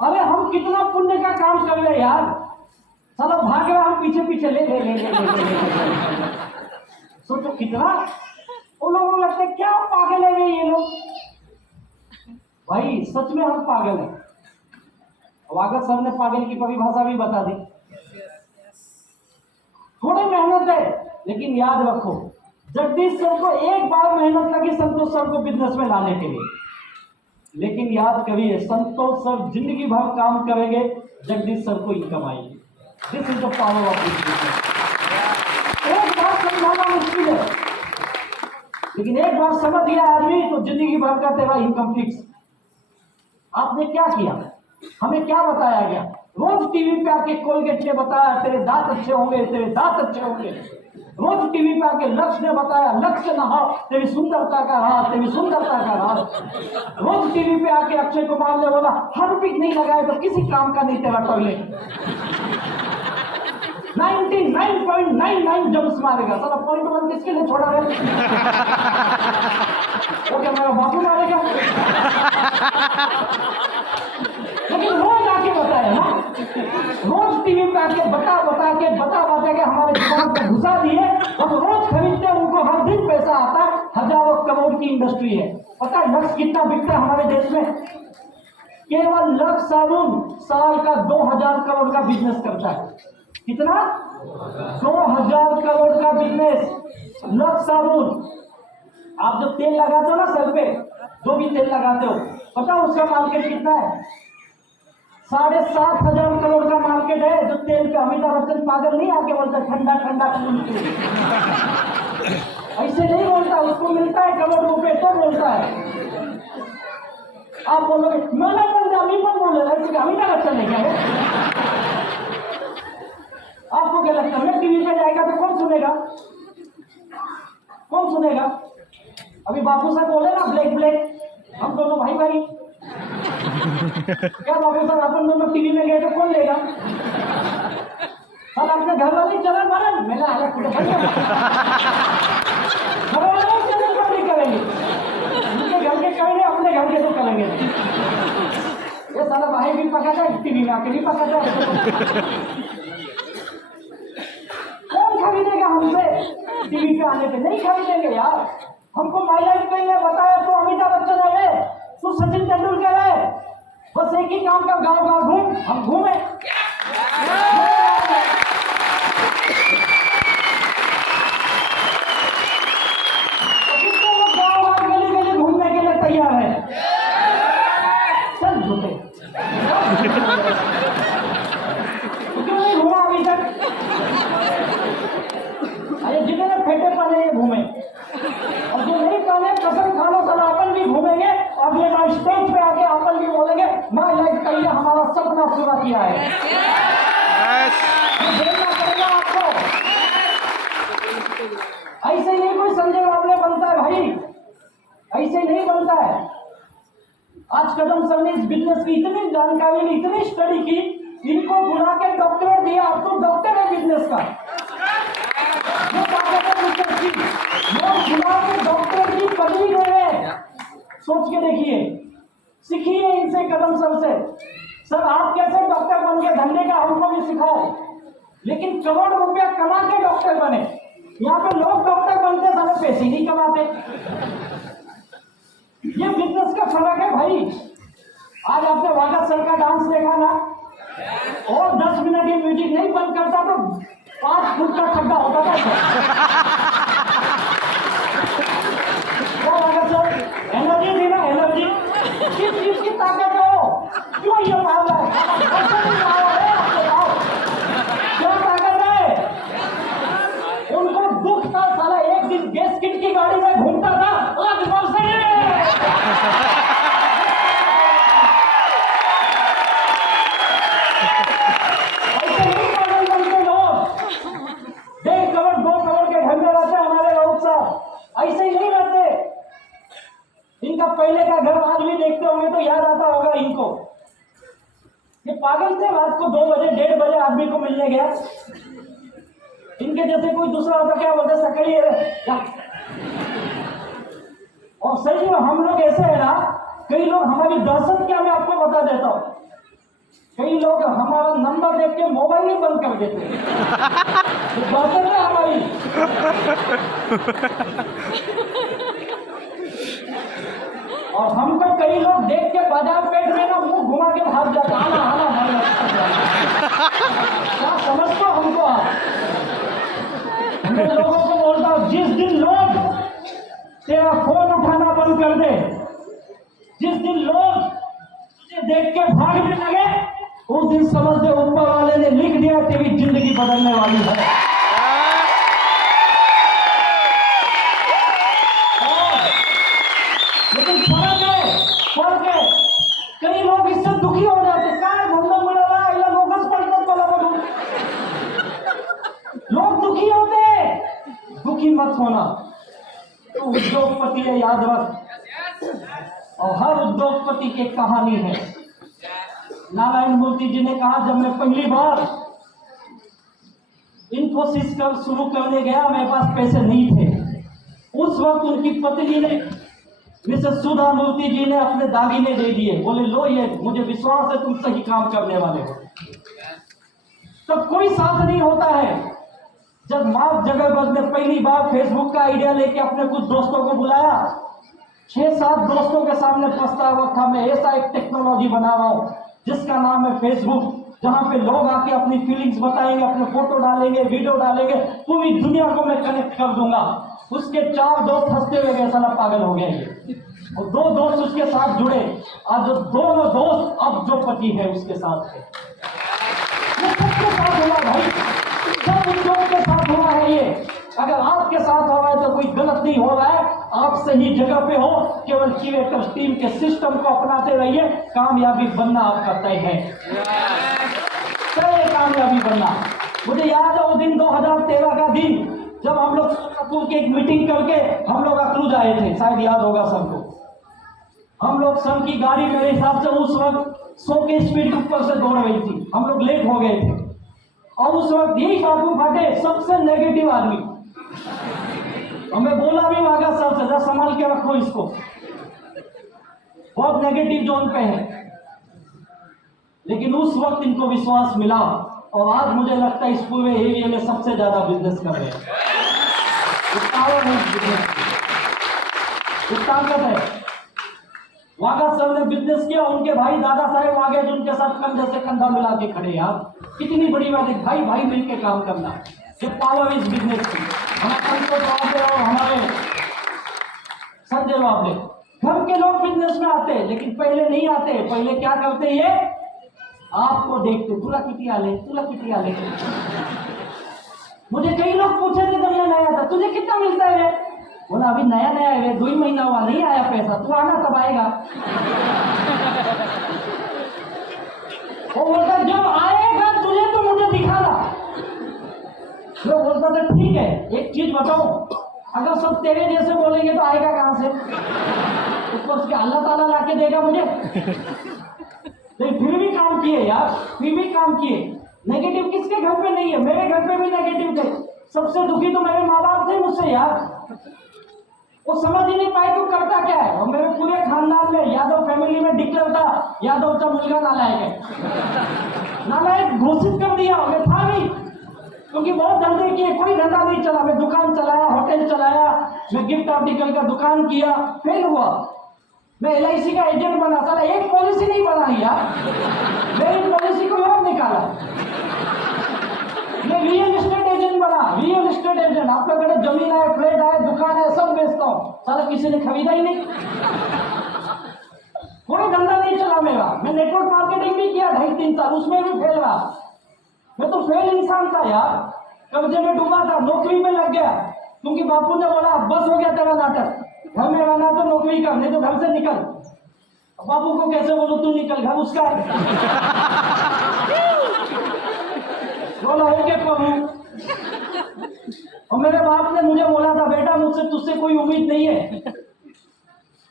अरे हम कितना पुण्य का काम कर रहे यार, चलो भाग रहा हम पीछे पीछे ले ले ले ले ले ले ले। सोचो कितना उन लोगों को लगता है क्या पागल है ये लोग। भाई सच में हम पागल हैं। वागत सर ने पागल की परिभाषा भी बता दी। थोड़ी मेहनत है, लेकिन याद रखो जगदीश सर को एक बार मेहनत लगी संतोष सर को बिजनेस में लाने के लिए, लेकिन याद करिए संतोष सर जिंदगी भर काम करेंगे, जगदीश सर को इनकम आएगी। This is the power of business. एक बार समझाना मुश्किल है, लेकिन एक बार समझ गया आदमी तो जिंदगी भर का तेरा इनकम फिक्स। आपने क्या किया? हमें क्या बताया गया? रोज टीवी पे आके कोलगेट ने बताया तेरे दांत अच्छे होंगे, तेरे दांत अच्छे होंगे। रोज टीवी पे आके लक्ष्य ने बताया लक्ष्य नहाओ, तेरी सुंदरता का राज, तेरी सुंदरता का राज। रोज टीवी पे आके अक्षय कुमार ने बोला हार्पिक नहीं लगाए तो किसी काम का नहीं तेरा टॉयलेट। 99.99 जम्स मारेगा, साला 0.1 किसके लिए छोड़ा है? वो क्या मेरा बापू मारेगा? लेकिन रोज आके बताया ना, रोज टीवी पे आके बता के हमारे दिमाग में घुसा दिए। हम रोज खरीदते हैं, उनको हर दिन पैसा आता है। हजारों करोड़ की इंडस्ट्री है। पता है लक्स कितना बिकता है हमारे देश में? केवल लक्स साबुन साल का 2,000 करोड़ का बिजनेस करता है। कितना? 2,000 करोड़ का बिजनेस लक्स साबुन। आप जो तेल लगाते हो ना सर पे, जो भी तेल लगाते हो, पता उसका मार्केट कितना है? 7,500 करोड़ का मार्केट है। जो तेल पे अमिताभ बच्चन पागल नहीं आके बोलता ठंडा ठंडा ऐसे नहीं बोलता, उसको मिलता है करोड़ रुपए तो बोलता है। आप बोलोगे मैंने पण बोले, अमिताभ बच्चन नहीं क्या? आपको क्या लगता है टीवी पे जाएगा तो कौन सुनेगा? कौन सुनेगा? अभी बापू साहब बोले ना ब्लैक ब्लैक, हम दोनों भाई भाई। क्या बाबू सर अपन दोनों टीवी में गए तो कौन लेगा? सर अपने घर वाले चलन मारन मैंने अलग कुछ घर वाले चलन पर नहीं करेंगे, उनके घर के करेंगे, अपने घर के तो करेंगे। ये साला भाई भी पका था, टीवी में आके भी पका था। कौन खरीदेगा हमसे टीवी पे आने पे? नहीं खरीदेंगे यार। हमको माई लाइफ में ये बताया तो अमिताभ बच्चन है, तो सचिन तेंदुलकर है, बस एक ही काम का गांव गांव घूम, हम घूमे। तो कितने लोग गांव गांव गली गली घूमने के लिए तैयार है? चल झूठे, क्यों नहीं घूमा अभी तक? अरे जितने फेटे पाने ये घूमे, और जो नहीं पाने कसम खा लो साला अपन भी घूमेंगे, और ये स्टेज पे आके अपन भी बोलेंगे माई लाइफ का ये हमारा सपना पूरा किया है। देखना पड़ेगा आपको। ऐसे नहीं कोई संजय मामले बनता है भाई, ऐसे नहीं बनता है। आज कदम सर ने इस बिजनेस की इतनी जानकारी ली, इतनी स्टडी की, इनको बुला के डॉक्टरेट दिया। अब तो डॉक्टर है बिजनेस का, लोग बुला के डॉक्टर की पदवी दे रहे हैं। सोच के देखिए, सीखिए इनसे, कदम सर से। सर आप कैसे डॉक्टर बन के धंधे का हमको भी सिखाओ, लेकिन करोड़ रुपया कमा के डॉक्टर बने। यहाँ पे लोग डॉक्टर बनते सारे पैसे नहीं कमाते। ये बिजनेस का फर्क है भाई। आज आपने वागा सर का डांस देखा ना, और 10 मिनट ये म्यूजिक नहीं बंद करता तो 5 फुट का खड्डा होता था। एनर्जी थी ना, एनर्जी। किस चीज की ताकत है वो? क्यों ये मामला है? क्या ताकत है? उनको दुख था साला, एक दिन गैस किट की गाड़ी में घूमता था, आज मौसम ऐसे नहीं पागल बनते लोग। 1.5 करोड़ 2 करोड़ के घर में रहते हमारे लोग साहब, ऐसे ही नहीं रहते। इनका पहले का घर आज भी देखते होंगे तो याद आता होगा इनको। ये पागल थे, रात को 2 बजे 1:30 बजे आदमी को मिलने गया। इनके जैसे कोई दूसरा होता क्या बोलते, सकड़ी है। और सही में हम लोग ऐसे है ना, कई लोग हमारी दहशत क्या मैं आपको बता देता हूँ। कई लोग हमारा नंबर देख के मोबाइल ही बंद कर देते हैं। दहशत है हमारी। और हमको कई लोग देख के बाजार पेट में ना मुंह घुमा के भाग जाता, आना आना आना। क्या समझते हो हमको आप? मैं लोगों को बोलता हूँ, जिस दिन लोग तेरा फोन उठाना बंद कर दे, जिस दिन लोग तुझे देख के भागने लगे, उस दिन समझ दे ऊपर वाले ने लिख दिया तेरी जिंदगी बदलने वाली है। लेकिन फर्क है, कई लोग इससे दुखी हो जाते। काय घूमना मिळाला इला लोकच पडतात मला बघून। लोग दुखी होते, दुखी मत होना। तो उद्योगपति है, याद रख। और हर उद्योगपति की कहानी है। नारायण मूर्ति जी ने कहा, जब मैं पहली बार इन्फोसिस कर शुरू करने गया, मेरे पास पैसे नहीं थे। उस वक्त उनकी पत्नी ने, मिसेस सुधा मूर्ति जी ने अपने दागिने दे दिए, बोले लो ये, मुझे विश्वास है तुम सही काम करने वाले हो। तब कोई साथ नहीं होता है। जब मार्क जगरबर्ग ने पहली बार फेसबुक का आइडिया लेके अपने कुछ दोस्तों को बुलाया, 6-7 दोस्तों के सामने प्रस्ताव रखा, मैं ऐसा एक टेक्नोलॉजी बना रहा हूं जिसका नाम है फेसबुक, जहां पे लोग आके अपनी फीलिंग्स बताएंगे, अपने फोटो डालेंगे, वीडियो डालेंगे, पूरी दुनिया को मैं कनेक्ट कर दूंगा। उसके 4 दोस्त हंसते हुए गए, साला पागल हो गए। और 2 दोस्त उसके साथ जुड़े, आज जो दोनों दोस्त अब जो पति है उसके साथ है। ये सबके साथ हुआ भाई, सब उद्योग के साथ हुआ है ये। अगर आपके साथ हो रहा है तो कोई गलत नहीं हो रहा है, आप सही जगह पे हो। केवल क्रिएटर्स टीम के सिस्टम को अपनाते रहिए, कामयाबी बनना आपका तय है। चलिए कामयाबी बनना। मुझे याद है वो दिन 2013 का दिन, जब हम लोग की एक मीटिंग करके हम लोग अक्लूज आए थे, शायद याद होगा सबको। हम लोग संघ की गाड़ी मेरे हिसाब से उस वक्त 100 के स्पीड के ऊपर से दौड़ रही थी, हम लोग लेट हो गए थे। और उस वक्त यही बाबू फाटे सबसे नेगेटिव आदमी, हमें बोला भी वागा सर से, जरा संभाल के रखो इसको, बहुत नेगेटिव जोन पे है। लेकिन उस वक्त इनको विश्वास मिला और आज मुझे लगता है इस पूरे एरिया में सबसे ज्यादा बिजनेस कर रहे हैं। ताकत है। वाघा सर ने बिजनेस किया, उनके भाई दादा साहेब वाघे जो उनके साथ कंधे से कंधा मिला के खड़े। यार कितनी बड़ी बात है, भाई भाई मिलके काम करना, ये पावर इस बिजनेस की। हमारे और हमारे संजय बाबले घर के लोग बिजनेस में आते हैं, लेकिन पहले नहीं आते। पहले क्या करते, ये आपको देखते, तुला किटी आले, तुला किटी आले। मुझे कई लोग पूछे थे जब मैं नया था, तुझे कितना मिलता है? बोला अभी नया नया है, 2 ही महीना हुआ, नहीं आया पैसा, तू आना तब आएगा। वो बोलता जब आएगा तुझे तो मुझे दिखाना। वो बोलता था ठीक है, एक चीज बताओ, अगर सब तेरे जैसे बोलेंगे तो आएगा कहां से? ऊपर से अल्लाह ताला लाके देगा मुझे। लेकिन फिर भी काम किए यार, फिर भी काम किए। नेगेटिव किसके घर पे नहीं है? मेरे घर पे भी नेगेटिव थे। सबसे दुखी तो मेरे माँ बाप थे मुझसे यार, वो समझ ही नहीं पाए तो करता क्या है। और मेरे पूरे खानदान में यादव फैमिली में डिक्लेयर था, यादव का मुलगा नालायक है, नालायक घोषित कर दिया। मैं था भी, क्योंकि बहुत धंधे किए, कोई धंधा नहीं चला। मैं दुकान चलाया, होटल चलाया, मैं गिफ्ट आर्टिकल का दुकान किया, फेल हुआ। मैं LIC का एजेंट बना, साला एक पॉलिसी नहीं बना यार, मेरी पॉलिसी को और निकाला। मैं रियल एस्टेट एजेंट बना, रियल एस्टेट एजेंट। आपके घर जमीन है, फ्लैट है, दुकान है, सब बेचता हूँ, साला किसी ने खरीदा ही नहीं। कोई धंधा नहीं चला मेरा। मैं नेटवर्क मार्केटिंग भी किया 2.5-3 साल, उसमें भी फेल रहा। मैं तो फेल इंसान था यार, कर्जे में डूबा था, नौकरी में लग गया, क्योंकि बापू ने बोला बस हो गया तेरा नाटक, घर में रहना तो नौकरी कर, नहीं तो घर से निकल। बापू को कैसे बोलो तू निकल, घर उसका है। बोला ओके प्रभु। और मेरे बाप ने मुझे बोला था बेटा मुझसे तुझसे कोई उम्मीद नहीं है,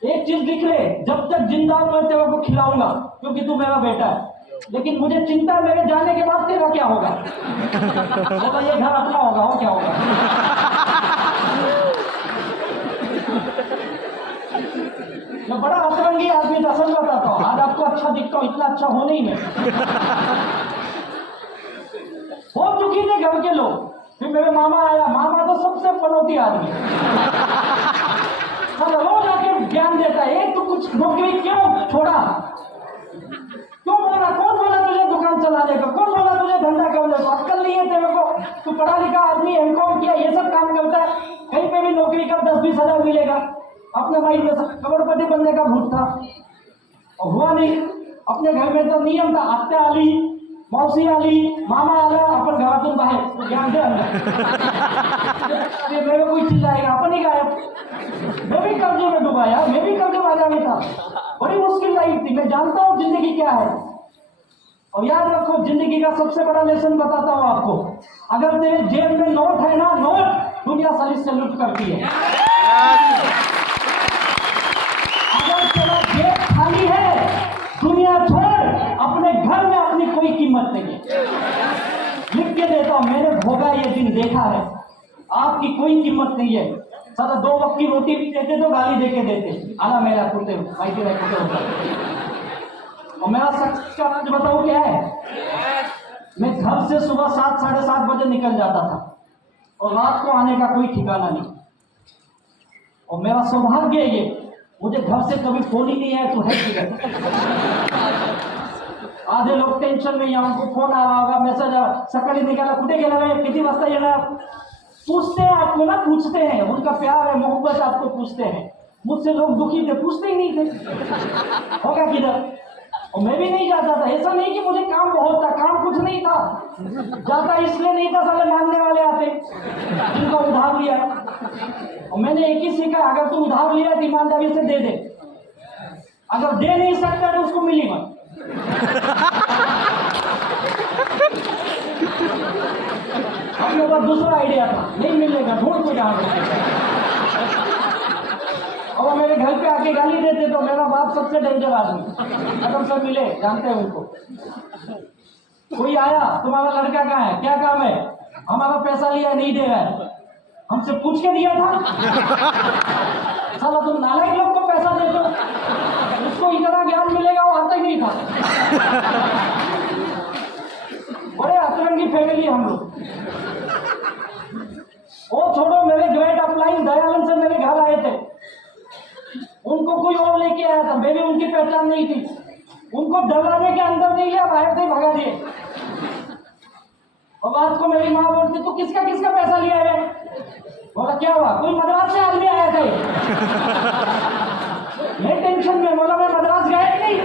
एक चीज लिख ले, जब तक जिंदा हूं मैं तेरे को खिलाऊंगा, क्योंकि तू मेरा बेटा है। लेकिन मुझे चिंता मेरे जाने के बाद तेरा क्या होगा। बोला ये घर अपना होगा, और क्या होगा। मैं बड़ा अतरंगी आदमी था, सच बताता हूँ। आज आपको अच्छा दिखता हूँ, इतना अच्छा हो नहीं मैं। हो चुकी थे घर के लोग। फिर मेरे मामा आया, मामा तो सबसे पनौती आदमी, सब रोज आके ज्ञान देता है। एक तो कुछ नौकरी क्यों छोड़ा, क्यों बोला, कौन बोला तुझे दुकान चलाने का, कौन बोला तुझे धंधा करने का, अक्ल नहीं है तेरे को, तू पढ़ा लिखा आदमी, MCOM किया, ये सब काम करता है, कहीं पे भी नौकरी का 10-20 हजार मिलेगा। अपने माइंड में करोड़पति बनने का भूत था, और हुआ नहीं। अपने घर में तो नियम था, आत्या आली, मौसी आली, मामा आला, अपन घरातून बाहेर, ज्ञान दे अंदर। मेरे कोई चिल्लाएगा, अपन ही गायब। मैं भी कर्जे में डूबा यार, मैं भी कर्जे बाजार में था, बड़ी मुश्किल लाइफ थी। मैं जानता हूँ जिंदगी क्या है। और याद रखो, जिंदगी का सबसे बड़ा लेसन बताता हूँ आपको, अगर तेरे जेब में नोट है ना, नोट, दुनिया सारी से लूट करती है। अगर तेरा जेब खाली है, दुनिया छोड़, अपने घर में अपनी कोई कीमत नहीं है। लिख के देता हूं, मैंने भोगा ये दिन, देखा है। आपकी कोई कीमत नहीं है। सदा 2 वक्त की रोटी भी देते तो गाली देके देते, आना मेरा कुत्ते भाई तेरा कुत्ते होता। और मेरा सच का राज बताऊं क्या है, मैं घर से सुबह 7-7:30 बजे निकल जाता था, और रात को आने का कोई ठिकाना नहीं। और मेरा सौभाग्य है ये, मुझे घर से कभी फोन ही नहीं आया तो है किधर। आधे लोग टेंशन में, यहाँ को फोन आया होगा, मैसेज सकाळी निकाला, कुठे गेला रे, किती वाजता येणार, पूछते हैं आपको ना, पूछते हैं, उनका प्यार है, मोहब्बत आपको पूछते हैं। मुझसे लोग दुखी थे, पूछते ही नहीं थे होगा किधर। और मैं भी नहीं जाता था, ऐसा नहीं कि मुझे काम बहुत था, काम कुछ नहीं था, जाता इसलिए नहीं था साले मांगने वाले आते जिनको उधार लिया। और मैंने एक ही सीखा, अगर तू उधार लिया तो ईमानदारी से दे दे, अगर दे नहीं सकता तो उसको मिली मत। अपने पास दूसरा आइडिया था, नहीं मिलेगा, ढूंढ को जहां। और वो मेरे घर पे आके गाली देते तो मेरा बाप सबसे डेंजर आदमी, कदम से मिले, जानते हैं उनको। कोई आया, तुम्हारा लड़का कहाँ है, क्या काम है, हमारा पैसा लिया नहीं दे रहा है, हमसे पूछ के दिया था। साला तुम नालायक लोग को पैसा देते हो, उसको इतना ज्ञान मिलेगा वो आता ही नहीं था। बड़े अतरंगी फैमिली हम लोग। वो छोड़ो, मेरे ग्रेट अपलाइन दयानंद से मेरे घर आए थे, उनको कोई और लेके आया था, मेरी उनकी पहचान नहीं थी, उनको दरवाजे के अंदर नहीं लिया, बाहर से भगा दिए। और रात को मेरी माँ बोलती तू किसका किसका पैसा लिया है? बोला क्या हुआ, कोई मद्रास से आदमी आया था। मैं टेंशन में, बोला मैं मद्रास गया नहीं,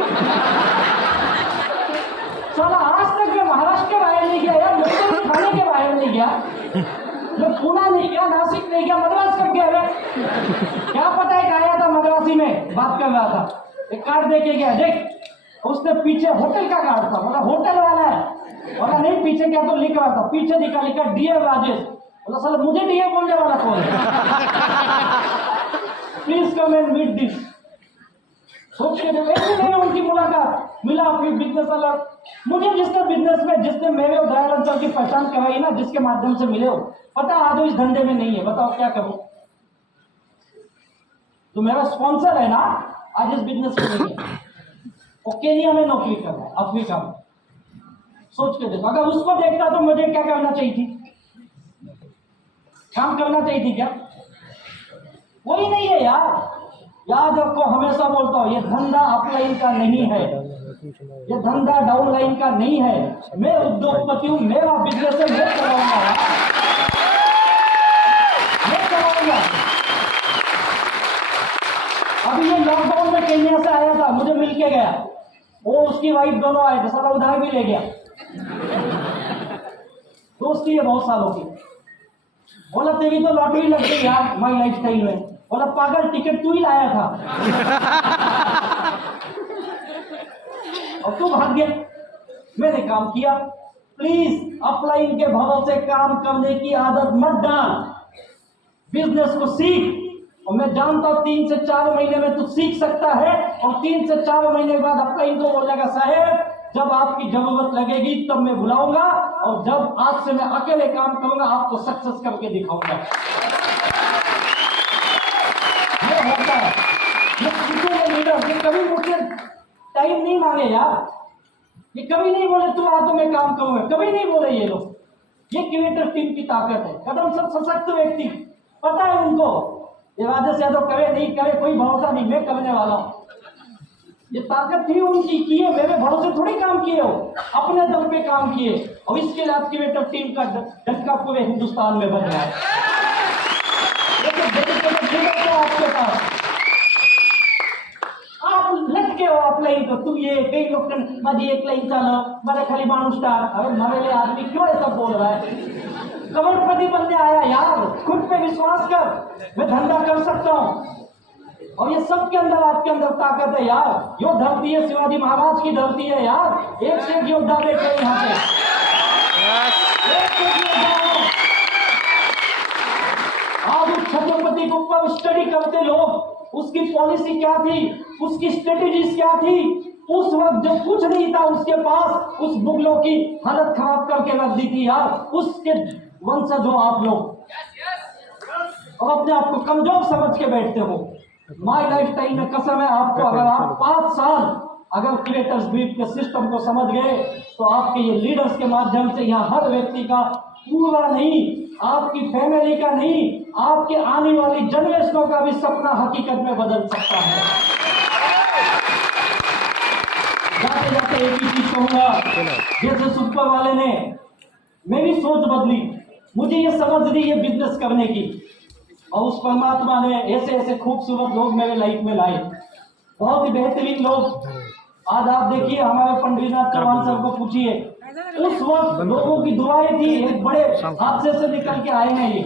साला आज तक मैं महाराष्ट्र के बाहर नहीं गया यार, मुंबई खाने के बाहर नहीं गया, मैं पूना नहीं गया, नासिक नहीं गया, मद्रास कब गया है? क्या पता है आया था मद्रासी में बात कर रहा था, एक कार्ड दे के गया, देख उसने पीछे होटल का कार्ड था, बोला होटल वाला है, बोला नहीं पीछे क्या तो लिख रहा था, पीछे लिखा डियर राजेश, बोला साला मुझे डियर बोलने वाला कौन है? Please come and meet this. सोच के देखो उनकी मुलाकात, मिला अपनी बिजनेस अलग, मुझे जिसने बिजनेस में, जिसने मेरे और दयानंद सर की पहचान कराई ना, जिसके माध्यम से मिले हो, पता आज इस धंधे में नहीं है, बताओ क्या करूं? तो मेरा स्पॉन्सर है ना, आज इस बिजनेस में नहीं है, वो केनिया में नौकरी कर रहा है, अफ्रीका में। सोच के देखो, अगर उसको देखता तो मुझे क्या करना चाहिए थी, काम करना चाहिए थी क्या? वही नहीं है यार, याद रखो, हमेशा बोलता हूं, ये धंधा अपलाइन का नहीं है, ये धंधा डाउनलाइन का नहीं है। मैं उद्योगपति हूं, मेरा बिजनेस है, मैं चलाऊंगा, मैं चलाऊंगा। अभी ये लॉकडाउन में केन्या से आया था, मुझे मिल के गया, वो उसकी वाइफ दोनों आए थे, साला उधार भी ले गया, दोस्ती है बहुत सालों की। बोला तेरी तो लॉटरी लग गई यार माई लाइफ स्टाइल में, बोला पागल टिकट तू ही लाया था और तू भाग गया। मैंने काम किया। प्लीज अपलाइन के भरोसे काम करने की आदत मत डाल, बिजनेस को सीख। और मैं जानता हूं 3 से 4 महीने में तू सीख सकता है, और 3 से 4 महीने के बाद अपलाइन को बोलेगा साहेब जब आपकी जरूरत लगेगी तब मैं बुलाऊंगा, और जब आज से मैं अकेले काम करूंगा आपको सक्सेस करके दिखाऊंगा। ये होता है, ये किसी लीडर ये कभी मुझसे टाइम नहीं मांगे यार, ये कभी नहीं बोले तू आ तो मैं काम करूंगा, कभी नहीं बोले ये लोग। ये क्रिएटर टीम की ताकत है। कदम सब सशक्त व्यक्ति, पता है उनको ये राजेश यादव करे नहीं करे कोई भरोसा नहीं, मैं करने वाला हूं। ये ताकत थी उनकी, किए मेरे भरोसे थोड़ी काम किए हो, अपने दम पे काम किए, और इसके लिए आज क्रिएटर टीम का डंका पूरे हिंदुस्तान में बज रहा है। आपके पास आप लटके हो अपलाइन को, तू ये कई लोग माझी एक लाइन चालो मेरे खाली मानुष टार, अरे मरेले आदमी क्यों ऐसा बोल रहा है? करोड़पति बनने आया यार, खुद पे विश्वास कर, मैं धंधा कर सकता हूं, और ये सबके अंदर आपके अंदर ताकत है यार। यो धरती है शिवाजी महाराज की धरती है यार, एक से एक योद्धा देख रहे यहाँ पे, एक से एक योद्धा है। आज उस छत्रपति के ऊपर स्टडी करते लोग, उसकी पॉलिसी क्या थी, उसकी स्ट्रेटेजीज क्या थी, उस वक्त जब कुछ नहीं था उसके पास, उस मुगलों की हालत खराब करके रख दी थी यार। उसके वंशज हो आप लोग, और अपने आप को कमजोर समझ के बैठते हो। माई लाइफ स्टाइल में कसम है आपको, अगर आप 5 साल अगर क्रिएटर्स ग्रिड के सिस्टम को समझ गए तो आपके ये लीडर्स के माध्यम से यहाँ हर व्यक्ति का पूरा नहीं, आपकी फैमिली का नहीं, आपके आने वाली जनरेशनों का भी सपना हकीकत में बदल सकता है। जाते जाते एक ही चीज कहूंगा, जैसे सुपर वाले ने मेरी सोच बदली, मुझे ये समझ दी ये बिजनेस करने की, और उस परमात्मा ने ऐसे ऐसे खूबसूरत लोग मेरे लाइफ में लाए, बहुत ही बेहतरीन लोग। आज आप देखिए हमारे पंडितनाथ चौहान सर को पूछिए, उस वक्त लोगों की दुआएं थी, एक बड़े हादसे से निकल के आए हैं ये।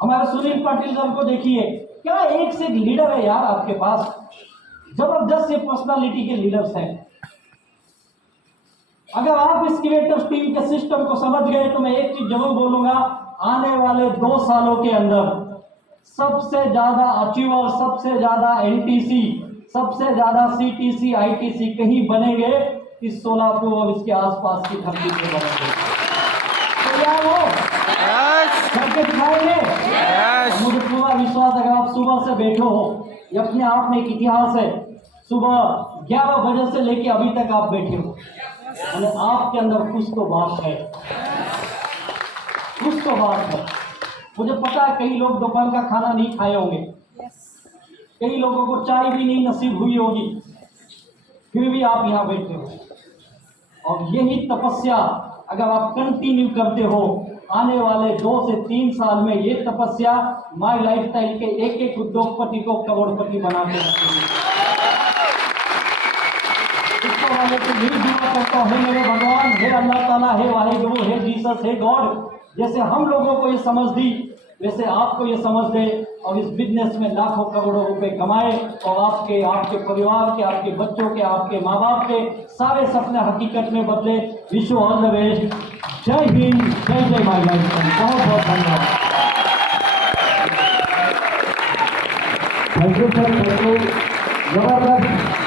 हमारे सुनील पाटिल सर को देखिए, क्या एक से एक लीडर है यार आपके पास, जबरदस्त ये पर्सनालिटी के लीडर्स हैं। अगर आप इस क्रिएटर्स टीम के सिस्टम को समझ गए तो मैं एक चीज जरूर बोलूंगा, आने वाले 2 सालों के अंदर सबसे ज्यादा अचीवर, सबसे ज्यादा एनटीसी, सबसे ज्यादा सीटीसी, आईटीसी कहीं बनेंगे इस सोलापुर और इसके आसपास की धरती पे बनेंगे। तैयार हो? करके दिखाएंगे। मुझे पूरा विश्वास अगर आप सुबह से बैठो हो, ये अपने आप में एक इतिहास है। सुबह 11 बजे से लेके अभी तक आप बैठे हो, और आपके अंदर कुछ तो बात है, कुछ तो बात है। मुझे पता है कई लोग दोपहर का खाना नहीं खाए होंगे, कई लोगों को चाय भी नहीं नसीब हुई होगी, फिर भी आप यहाँ बैठे हो। और यही तपस्या अगर आप कंटिन्यू करते हो, आने वाले 2 से 3 साल में ये तपस्या माय लाइफस्टाइल के एक एक उद्योगपति को करोड़पति बना के रखेगी। इसको वाले को यही दुआ करता हूँ, हे मेरे भगवान, हे अल्लाह ताला, हे वाहिगुरु, हे जीसस, हे गॉड, जैसे हम लोगों को ये समझ दी वैसे आपको ये समझ दे और इस बिजनेस में लाखों करोड़ों रुपए कमाए और आपके परिवार के, आपके बच्चों के, आपके माँ बाप के सारे सपने हकीकत में बदले। Wish you all the best. जय हिंद, जय जय माय लाइफस्टाइल। बहुत बहुत धन्यवाद। Thank you sir, thank you. जबरदस्त।